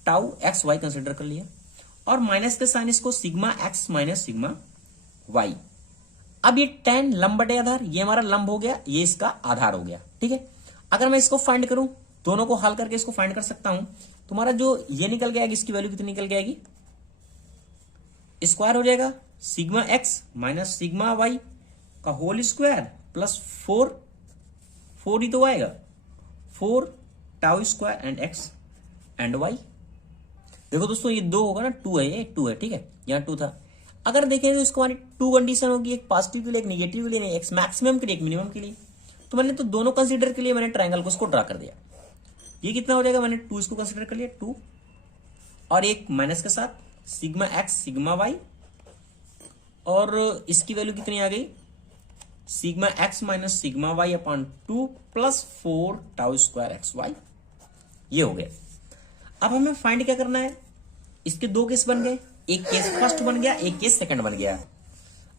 टाउ एक्स वाई कंसिडर कर लिया, और माइनस के साइन इसको sigma x minus sigma y. अब ये tan लंब बटे आधार, ये हमारा लंब हो गया, ये इसका आधार हो गया, ठीक है। अगर मैं इसको फाइंड करूं, दोनों को हल करके इसको फाइंड कर सकता हूं, तुम्हारा जो ये निकल गया, इसकी वैल्यू कितनी निकल जाएगी, स्क्वायर हो जाएगा sigma x minus sigma y का होल स्क्वायर प्लस 4 ही तो आएगा, 4 tau square and x and y. देखो दोस्तों, ये 2 होगा ना, 2 है, ये 2 है, ठीक है, यहां 2 था। अगर देखें तो इसको हमारी 2 कंडीशन होगी, एक पॉजिटिव के लिए, एक नेगेटिव के लिए, नहीं, एक मैक्सिमम के लिए, एक मिनिमम के लिए। तो मैंने तो दोनों कंसीडर के लिए मैंने ट्रायंगल को इसको ड्रा कर दिया। ये कितना हो जाएगा, मैंने 2 इसको कंसीडर कर लिया, 2 और एक माइनस के साथ सिग्मा एक्स सिग्मा वाई, और इसकी वैल्यू कितनी आ गई, sigma x minus sigma Y upon 2 plus 4 tau square x y. ये हो गया। अब हमें फाइंड क्या करना है, इसके 2 केस बन गए, एक केस फर्स्ट बन गया, एक केस सेकंड बन गया।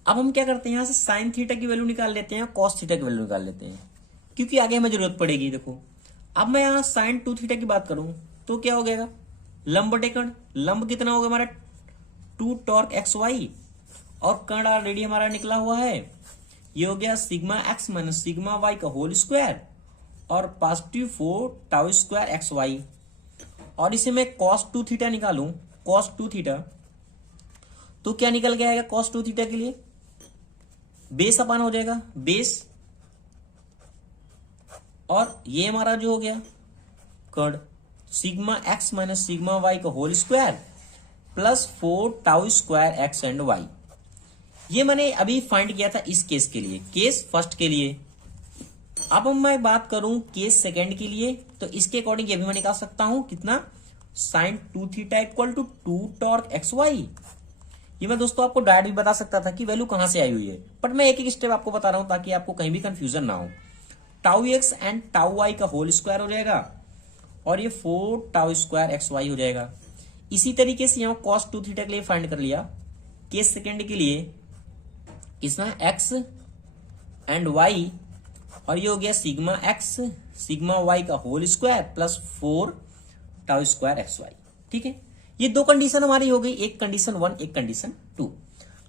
अब हम क्या करते हैं, यहां से साइन थीटा की वैल्यू निकाल लेते हैं, कॉस थीटा की वैल्यू निकाल लेते हैं, क्योंकि आगे हमें जरूरत पड़ेगी। देखो, अब मैं यहां साइन 2 थीटा की बात करूं तो क्या हो गया, लंब बटे कर्ण, लंब कितना होगा हमारा 2 टॉर्क एक्स वाई, और कर्ण ऑलरेडी हमारा निकला हुआ है, ये हो गया sigma x minus sigma y का होल स्क्वायर और positive 4 tau square x Y. और इसे मैं कॉस 2 थीटा निकालूं, कॉस 2 थीटा, तो क्या निकल के आएगा, कॉस 2 थीटा के लिए बेस अपान हो जाएगा, बेस, और ये हमारा जो हो गया कर्ण sigma x minus sigma y का whole square plus 4 tau square x and y. ये मैंने अभी फाइंड किया था इस केस के लिए, केस फर्स्ट के लिए। अब मैं बात करूं केस सेकंड के लिए, तो इसके अकॉर्डिंग ये भी मैं निकाल सकता हूं, कितना, sine 2 theta equal to 2 torque x y. ये मैं दोस्तों आपको डायरेक्ट भी बता सकता था कि वैल्यू कहां से आई हुई है, बट मैं एक एक स्टेप आपको बता रहा हूं ताकि आपको कहीं भी कंफ्यूजन ना हो। Tau x and tau y का होल स्क्वायर हो जाएगा, और ये 4 टाउ स्क्वायर एक्स वाई हो जाएगा। इसी तरीके से यहां कॉस 2 थीटा के लिए फाइंड कर लिया, केस सेकंड के लिए कितना, एक्स एंड वाई, और ये हो गया सिग्मा एक्स सिग्मा वाई का whole square plus 4 tau square x y, ठीक है। ये 2 कंडीशन हमारी हो गई, एक कंडीशन 1, एक कंडीशन 2।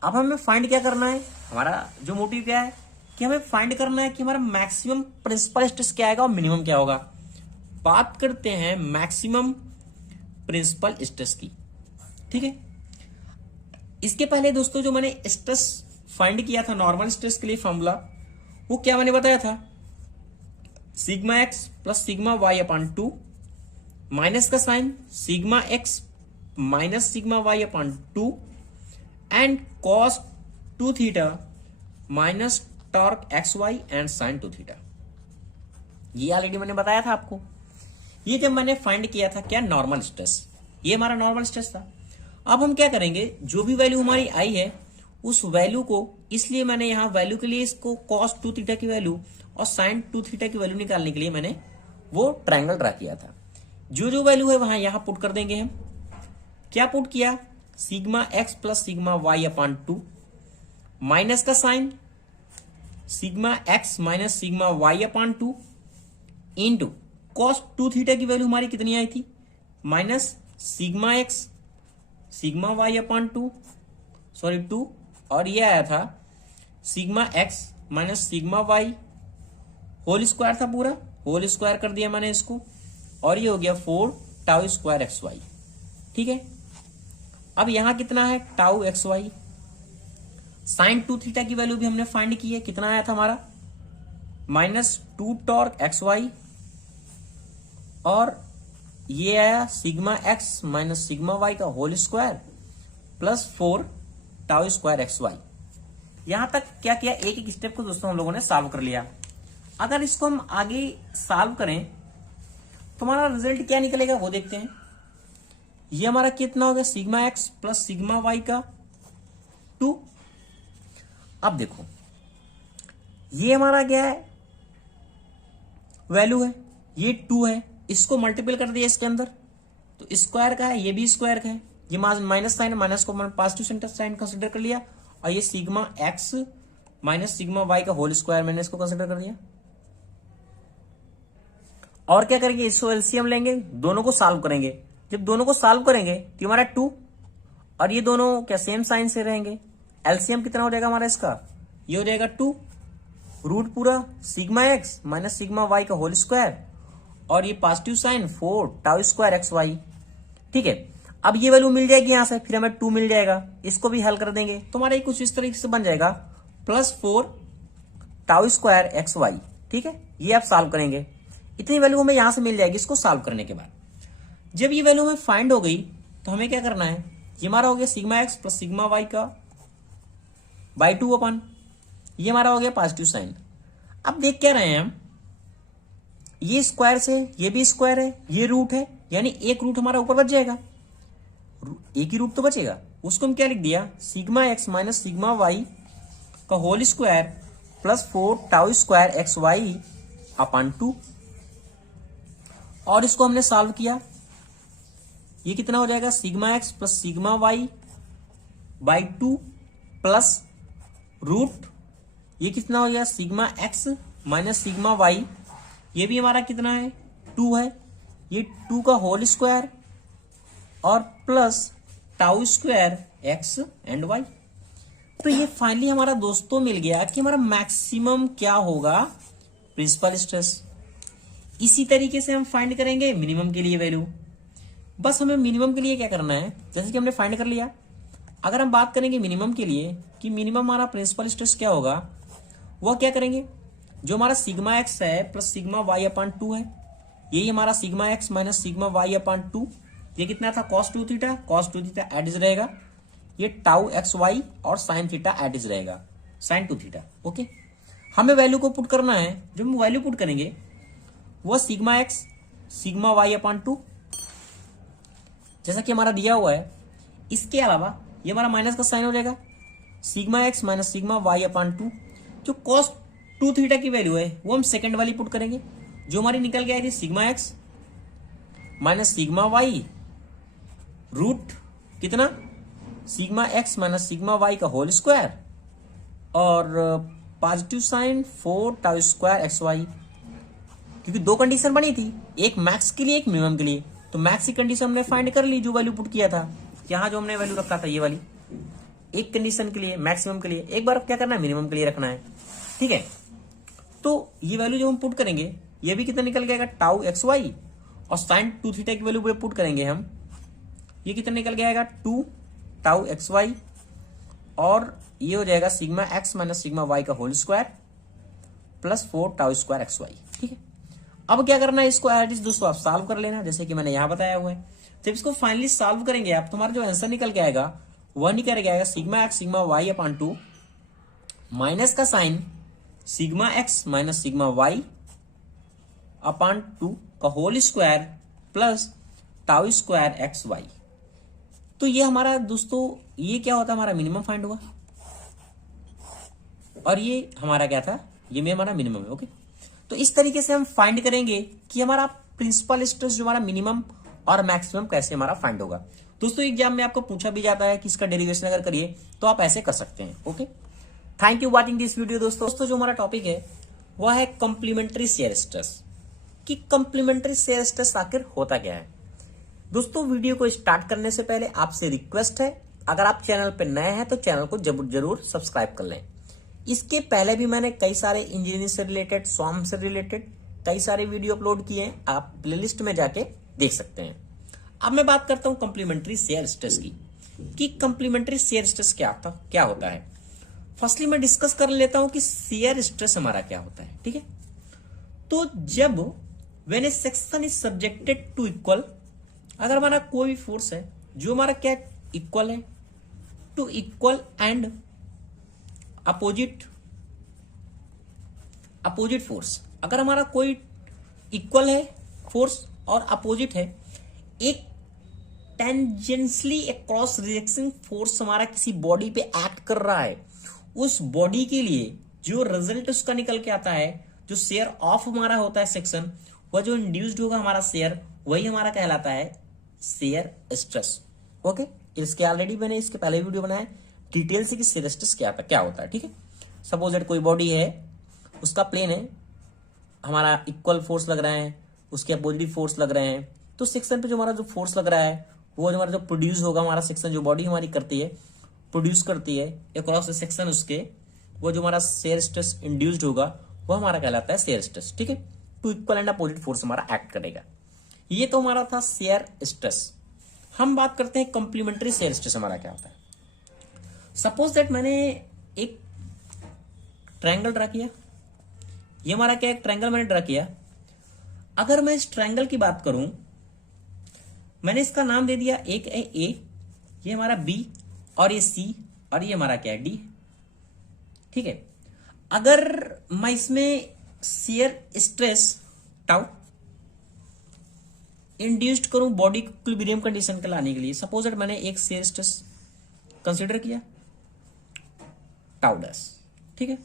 अब हमें फाइंड क्या करना है, हमारा जो मोटिव क्या है कि हमें फाइंड करना है कि हमारा मैक्सिमम प्रिंसिपल स्ट्रेस क्या आएगा और मिनिमम क्या होगा। बात करते हैं मैक्सिमम प्रिंसिपल स्ट्रेस की, ठीक है। इसके पहले दोस्तों जो मैंने स्ट्रेस फाइंड किया था नॉर्मल स्ट्रेस के लिए फॉर्मूला, वो क्या मैंने बताया था, sigma x plus sigma Y upon 2, minus का sign sigma x minus sigma Y upon 2 and cos 2 theta minus torque x Y and sine 2 theta. ये ऑलरेडी मैंने बताया था आपको। ये जब मैंने फाइंड किया था क्या, नॉर्मल स्ट्रेस, ये हमारा नॉर्मल स्ट्रेस था। अब हम क्या करेंगे, जो भी वैल्यू हमारी आई है उस वैल्यू को, इसलिए मैंने यहां वैल्यू के लिए इसको cos 2 थीटा की वैल्यू और sin 2 थीटा की वैल्यू निकालने के लिए मैंने वो ट्रायंगल ड्रा किया था। जो जो वैल्यू है वहां यहां पुट कर देंगे हम, क्या पुट किया, sigma x plus sigma y upon 2, minus का sign sigma x minus sigma y upon 2 into cos 2 theta की वैल्यू हमारी कितनी आई थी, minus sigma x sigma y upon 2 और ये आया था sigma x minus sigma y whole square था, पूरा होल स्क्वायर कर दिया मैंने इसको, और ये हो गया 4 टाउ स्क्वायर एक्स वाई। ठीक है, अब यहां कितना है tau x Y, sine 2 theta की वैल्यू भी हमने फाइंड की है, कितना आया था हमारा माइनस 2 टॉर्क एक्स वाई, और ये आया sigma x minus sigma y का whole square plus 4 tau square x y. यहां तक क्या किया, एक एक स्टेप को दोस्तों हम लोगों ने सॉल्व कर लिया। अगर इसको हम आगे सॉल्व करें तो हमारा रिजल्ट क्या निकलेगा वो देखते हैं। ये हमारा कितना हो गया, sigma x plus sigma y का 2। अब देखो ये हमारा क्या है, वैल्यू है, ये 2 है, इसको मल्टीपल कर दिया इसके अंदर तो स्क्वायर का है, ये भी स्क्वायर का है, ये माइनस साइन, माइनस को पॉजिटिव साइन कंसिडर कर लिया, और ये sigma x minus sigma y का होल स्क्वायर मैंने इसको कंसिडर कर दिया। और क्या करेंगे, इसको एलसीएम लेंगे, दोनों को सॉल्व करेंगे। जब दोनों को सॉल्व करेंगे तो हमारा 2 और ये दोनों क्या सेम साइन से रहेंगे, एलसीएम कितना हो जाएगा हमारा इसका, ये हो जाएगा 2 रूट पूरा sigma x minus sigma y का होल स्क्वायर, और ये positive sign 4 tau square x y. ठीक है, अब ये वैल्यू मिल जाएगी यहां से, फिर हमें 2 मिल जाएगा, इसको भी हल कर देंगे तो हमारा कुछ इस तरीके से बन जाएगा plus 4 tau square x y. ठीक है, ये आप सॉल्व करेंगे, इतनी वैल्यू हमें यहां से मिल जाएगी इसको सॉल्व करने के बाद। जब ये वैल्यू हमें फाइंड हो गई तो हमें क्या करना है, ये हमारा हो गया sigma x plus sigma y का बाई 2 अपन, ये हमारा हो गया पॉजिटिव साइन। अब देख क्या रहे हैं हम, ये स्क्वायर से ये भी स्क्वायर है, ये रूट है, यानी एक रूट हमारा ऊपर बच जाएगा, एक ही रूट तो बचेगा, उसको हम क्या लिख दिया, sigma x minus sigma y का whole square plus 4 tau square x y upon 2, और इसको हमने सॉल्व किया, ये कितना हो जाएगा, sigma x plus sigma y by 2 plus root, ये कितना हो गया, sigma x minus sigma y, ये भी हमारा कितना है 2 है, ये 2 का होल स्क्वायर और plus tau square x and y. तो ये फाइनली हमारा दोस्तों मिल गया कि हमारा मैक्सिमम क्या होगा, प्रिंसिपल स्ट्रेस। इसी तरीके से हम फाइंड करेंगे मिनिमम के लिए वैल्यू। बस हमें मिनिमम के लिए क्या करना है, जैसे कि हमने फाइंड कर लिया, अगर हम बात करेंगे मिनिमम के लिए कि मिनिमम हमारा प्रिंसिपल स्ट्रेस क्या होगा, वह क्या करेंगे, जो हमारा सिग्मा एक्स है प्लस सिग्मा वाई अपान 2 है, यही हमारा sigma x minus sigma y upon 2, ये कितना था कॉस 2 थीटा, कॉस 2 थीटा एडिज रहेगा, ये टाउ एक्स वाई और साइन थीटा एडिज रहेगा, साइन 2 थीटा। ओके, हमें वैल्यू को पुट करना है, जो हम वैल्यू पुट करेंगे वह sigma x sigma y upon 2 जैसा कि हमारा दिया हुआ है, इसके अलावा ये हमारा माइनस का साइन हो जाएगा, sigma x minus sigma y upon 2, जो कॉस 2 थीटा की वैल्यू है वो हम सेकंड वाली पुट करेंगे, जो हमारी निकल के आई थी sigma x minus sigma y root कितना, sigma x minus sigma y का होल स्क्वायर और positive sign 4 tau square x y. क्योंकि दो कंडीशन बनी थी, एक मैक्स के लिए एक मिनिमम के लिए, तो मैक्स की कंडीशन हमने फाइंड कर ली, जो वैल्यू पुट किया था, यहां जो हमने वैल्यू रखा था ये वाली, एक कंडीशन के लिए मैक्सिमम के लिए, एक बार क्या करना है मिनिमम के लिए रखना है। ठीक है, तो ये वैल्यू जो हम पुट करेंगे ये भी कितना निकल गया टाउ एक्स वाई, और साइन 2 थीटा की वैल्यू पुट करेंगे हम, ये कितना निकल गया 2 टाउ एक्स वाई, और ये हो जाएगा sigma x minus sigma y का whole square plus 4 tau square x y. ठीक है, अब क्या करना है, इसको एट दोस्तों आप सॉल्व कर लेना, जैसे कि मैंने यहां बताया हुआ है। जब इसको फाइनली सॉल्व करेंगे आप, तुम्हारा जो आंसर निकल के आएगा वह निकल के आएगा sigma x sigma y upon 2 minus का sign sigma x minus sigma y upon 2 का whole square plus tau square x y. तो ये हमारा दोस्तों ये क्या होता है, हमारा मिनिमम फाइंड हुआ, और ये हमारा क्या था, ये में हमारा मिनिमम है। ओके, तो इस तरीके से हम फाइंड करेंगे कि हमारा प्रिंसिपल स्ट्रेस जो हमारा मिनिमम और मैक्सिमम कैसे हमारा फाइंड होगा। दोस्तों एग्जाम में आपको पूछा भी जाता है कि इसका डेरिवेशन अगर करिए तो आप ऐसे कर सकते हैं। Okay, thank you watching this video. दोस्तों जो हमारा टॉपिक है वह है कॉम्प्लीमेंट्री शेयर स्ट्रेस, कि कॉम्प्लीमेंट्री शेयर स्ट्रेस आखिर होता क्या है। दोस्तों वीडियो को स्टार्ट करने से पहले आपसे रिक्वेस्ट है, अगर आप चैनल पर नए हैं तो चैनल को जरूर सब्सक्राइब कर लें। इसके पहले भी मैंने कई सारे इंजीनियरिंग से रिलेटेड, स्वाम से रिलेटेड कई सारे वीडियो अपलोड किए हैं, आप प्लेलिस्ट में जाके देख सकते हैं। अब मैं बात करता हूं कॉम्प्लीमेंट्री शेयर स्ट्रेस की, कि कॉम्प्लीमेंट्री शेयर स्ट्रेस क्या होता है। फर्स्टली मैं डिस्कस कर लेता हूं कि शेयर स्ट्रेस हमारा क्या होता है। ठीक है, तो जब when a section is subjected to equal, अगर हमारा कोई भी फोर्स है जो हमारा क्या इक्वल है to equal and opposite force, अगर हमारा कोई इक्वल है फोर्स और अपोजिट है, एक टेंजेंशियली क्रॉस रिएक्शन फोर्स हमारा किसी बॉडी पे एक्ट कर रहा है, उस बॉडी के लिए जो रिजल्ट उसका निकल के आता है, जो शेयर ऑफ हमारा होता है सेक्शन, वह जो इंड्यूस्ड होगा हमारा शेयर, वही हमारा कहलाता है शेयर स्ट्रेस। ओके, इसके ऑलरेडी मैंने इसके पहले वीडियो बनाया डिटेल से कि शेयर स्ट्रेस क्या होता है। ठीक है, सपोज दैट कोई बॉडी है, उसका प्लेन है, हमारा इक्वल फोर्स लग रहा है, उसके अपोजिट फोर्स लग रहे हैं, तो सेक्शन पे जो हमारा जो फोर्स लग रहा है वो जो हमारा जो प्रोड्यूस होगा, हमारा सेक्शन जो बॉडी हमारी करती है, प्रोड्यूस करती है अक्रॉस द सेक्शन, उसके वो जो हमारा शेयर स्ट्रेस इंड्यूस्ड होगा वो हमारा कहलाता है शेयर स्ट्रेस। ठीक है, to equal and opposite force हमारा एक्ट करेगा। ये तो हमारा था शेयर स्ट्रेस। हम बात करते हैं कॉम्प्लीमेंट्री शेयर स्ट्रेस हमारा क्या होता है। सपोज दैट मैंने एक ट्रायंगल ड्रा किया, ये हमारा क्या एक ट्रायंगल मैंने ड्रा किया। अगर मैं इस ट्रायंगल की बात करूं, मैंने इसका नाम दे दिया, एक है ए, ये हमारा बी और ये सी और ये हमारा क्या है डी। ठीक है, अगर मैं इसमें शेयर स्ट्रेस टाउ इंड्यूस्ड करूं बॉडी को इक्विलिब्रियम कंडीशन के लाने के लिए, सपोज दैट मैंने एक शेयर स्ट्रेस कंसीडर किया टाउ डैश। ठीक है,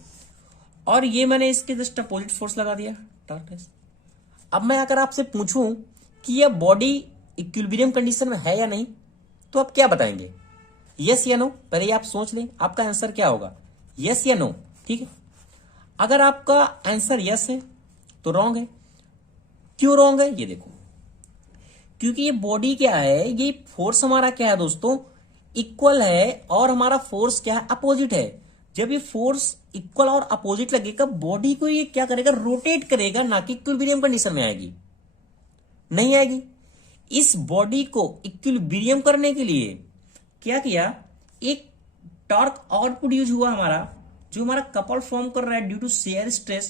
और ये मैंने इसके जस्ट अपोजिट फोर्स लगा दिया टाउ डैश। अब मैं अगर आपसे पूछूं कि यह बॉडी इक्विलिब्रियम कंडीशन में है या नहीं, तो आप क्या बताएंगे, यस या नो? पहले ये आप सोच लें आपका आंसर क्या होगा, यस या नो। ठीक है, अगर आपका आंसर यस है तो रॉन्ग है। क्यों रॉन्ग है ये देखो, क्योंकि ये बॉडी क्या है, ये फोर्स हमारा क्या है दोस्तों, इक्वल है, और हमारा फोर्स क्या है, अपोजिट है। जब ये फोर्स इक्वल और अपोजिट लगेगा, बॉडी को ये क्या करेगा, रोटेट करेगा, ना कि इक्विलिब्रियम कंडीशन में आएगी, नहीं आएगी। इस बॉडी को इक्विलिब्रियम करने के लिए क्या किया, एक टॉर्क और प्रोड्यूस हुआ हमारा, जो हमारा कपल फॉर्म कर रहा है due to shear stress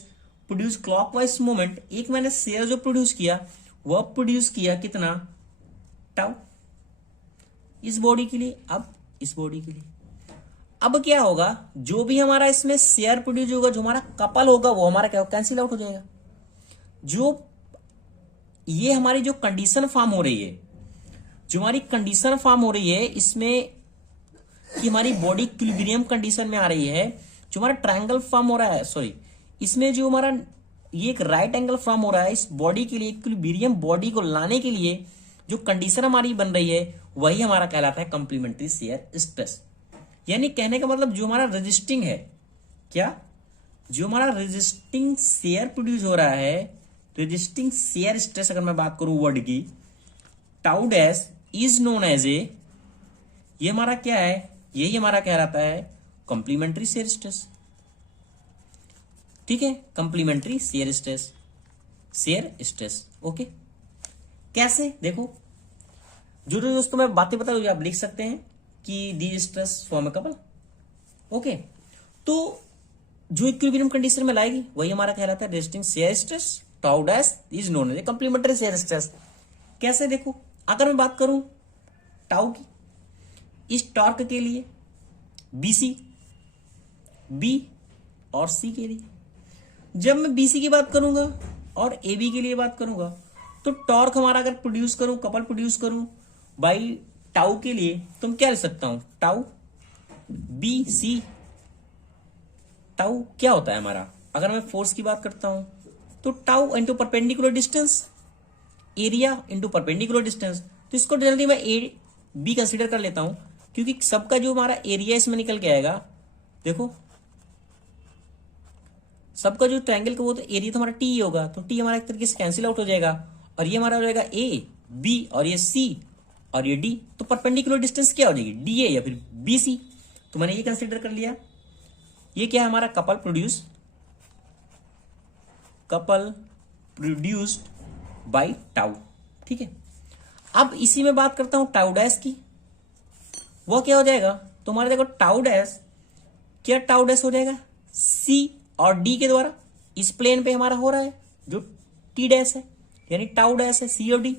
produce clockwise moment. एक मैंने शेयर जो प्रोड्यूस किया, वह प्रोड्यूस किया कितना, टाउ, इस बॉडी के लिए। अब इस बॉडी के लिए अब क्या होगा, जो भी हमारा इसमें शेयर प्रोड्यूस होगा, जो हमारा कपल होगा, वो हमारा क्या होगा, कैंसिल आउट हो जाएगा। जो ये हमारी जो कंडीशन फॉर्म हो रही है, जो हमारी कंडीशन फॉर्म हो रही है इसमें कि हमारी बॉडी इक्विलिब्रियम कंडीशन में आ रही है, जो हमारा ट्रायंगल फॉर्म हो रहा है, सॉरी, इसमें जो हमारा ये एक राइट एंगल फॉर्म हो रहा है, इस बॉडी के लिए इक्विलिब्रियम बॉडी को लाने के लिए जो कंडीशन हमारी बन रही है, वही हमारा कहलाता है कॉम्प्लीमेंट्री शेयर स्ट्रेस। यानी कहने का मतलब जो हमारा रेजिस्टिंग है, क्या, जो हमारा रेजिस्टिंग शेयर प्रोड्यूस हो रहा है, रेजिस्टिंग शेयर स्ट्रेस अगर मैं बात करूं वर्ड की, tau dash is known as a, ये हमारा क्या है, यही हमारा कहलाता है कॉम्प्लीमेंट्री शेयर स्ट्रेस। ठीक है, कॉम्प्लीमेंट्री शेयर स्ट्रेस। ओके, कैसे देखो, जो दोस्तों मैं बातें बता रहा हूं आप लिख सकते हैं कि दी stress form a couple. Okay, तो जो इक्विलिब्रियम कंडीशन में लाएगी वही हमारा कहलाता है resisting shear stress, tau dash is known as complementary shear stress. कैसे देखो, अगर मैं बात करूं टाउ की, इस टॉर्क के लिए बीसी, बी और सी के लिए, जब मैं बीसी की बात करूंगा और एबी के लिए बात करूंगा, तो टॉर्क हमारा अगर प्रोड्यूस करूं, कपल प्रोड्यूस करूं बाई टाउ के लिए, तो मैं क्या लिख सकता हूं, टाउ बी सी। टाउ क्या होता है हमारा, अगर मैं फोर्स की बात करता हूं तो tau into perpendicular distance, area into perpendicular distance. तो इसको जनरली मैं बी कंसीडर कर लेता हूं, क्योंकि सबका जो हमारा एरिया इसमें निकल के आएगा, देखो सबका जो ट्रायंगल का वो तो एरिया तो हमारा टी होगा, तो टी हमारा एक तरीके से कैंसिल आउट हो जाएगा, और ये हमारा हो जाएगा ए बी और ये सी और ये डी। तो परपेंडिकुलर डिस्टेंस क्या हो जाएगी, डी ए या फिर बी सी। तो मैंने ये कंसीडर कर लिया। ये क्या है हमारा कपल प्रोड्यूस्ड बाय टाउ। ठीक है, अब इसी में बात करता हूं टाउ डैश की। वो क्या हो जाएगा, तो हमारे देखो टाउ डैश, क्या टाउ डैश हो जाएगा सी और डी के द्वारा। इस प्लेन पे हमारा हो रहा है जो टी डैश है, यानी टाउ डैश है सी और डी,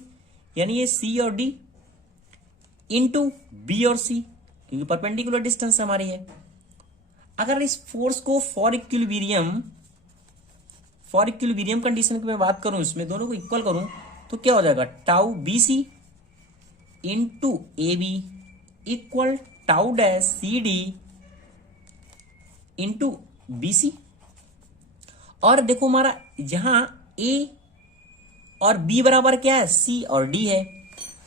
यानी ये सी और डी इंटू बी और सी, क्योंकि परपेंडिकुलर डिस्टेंस हमारी है। अगर इस फोर्स को फॉर इक्विलिब्रियम कंडीशन की मैं बात करूं, इसमें दोनों को इक्वल करूं, तो क्या हो जाएगा tau B C into A B equal tau dash C D into B C. और देखो हमारा यहां ए और बी बराबर क्या है, सी और डी है।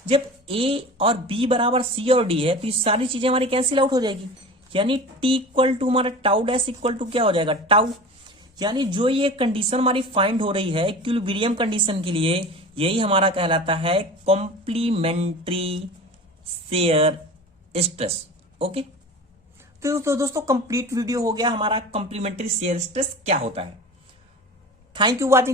जब ए और बी बराबर सी और डी है तो ये सारी चीजें हमारी कैंसिल आउट हो जाएगी, यानी टी इक्वल टू हमारा टाउ डैश इक्वल टू क्या हो जाएगा टाउ। यानी जो ये कंडीशन हमारी फाइंड हो रही है इक्विलिब्रियम कंडीशन के लिए, यही हमारा कहलाता है कॉम्प्लीमेंट्री शेयर स्ट्रेस। ओके, तो दोस्तों कंप्लीट वीडियो हो गया हमारा कॉम्प्लीमेंट्री शेयर स्ट्रेस क्या होता है। Thank you watching.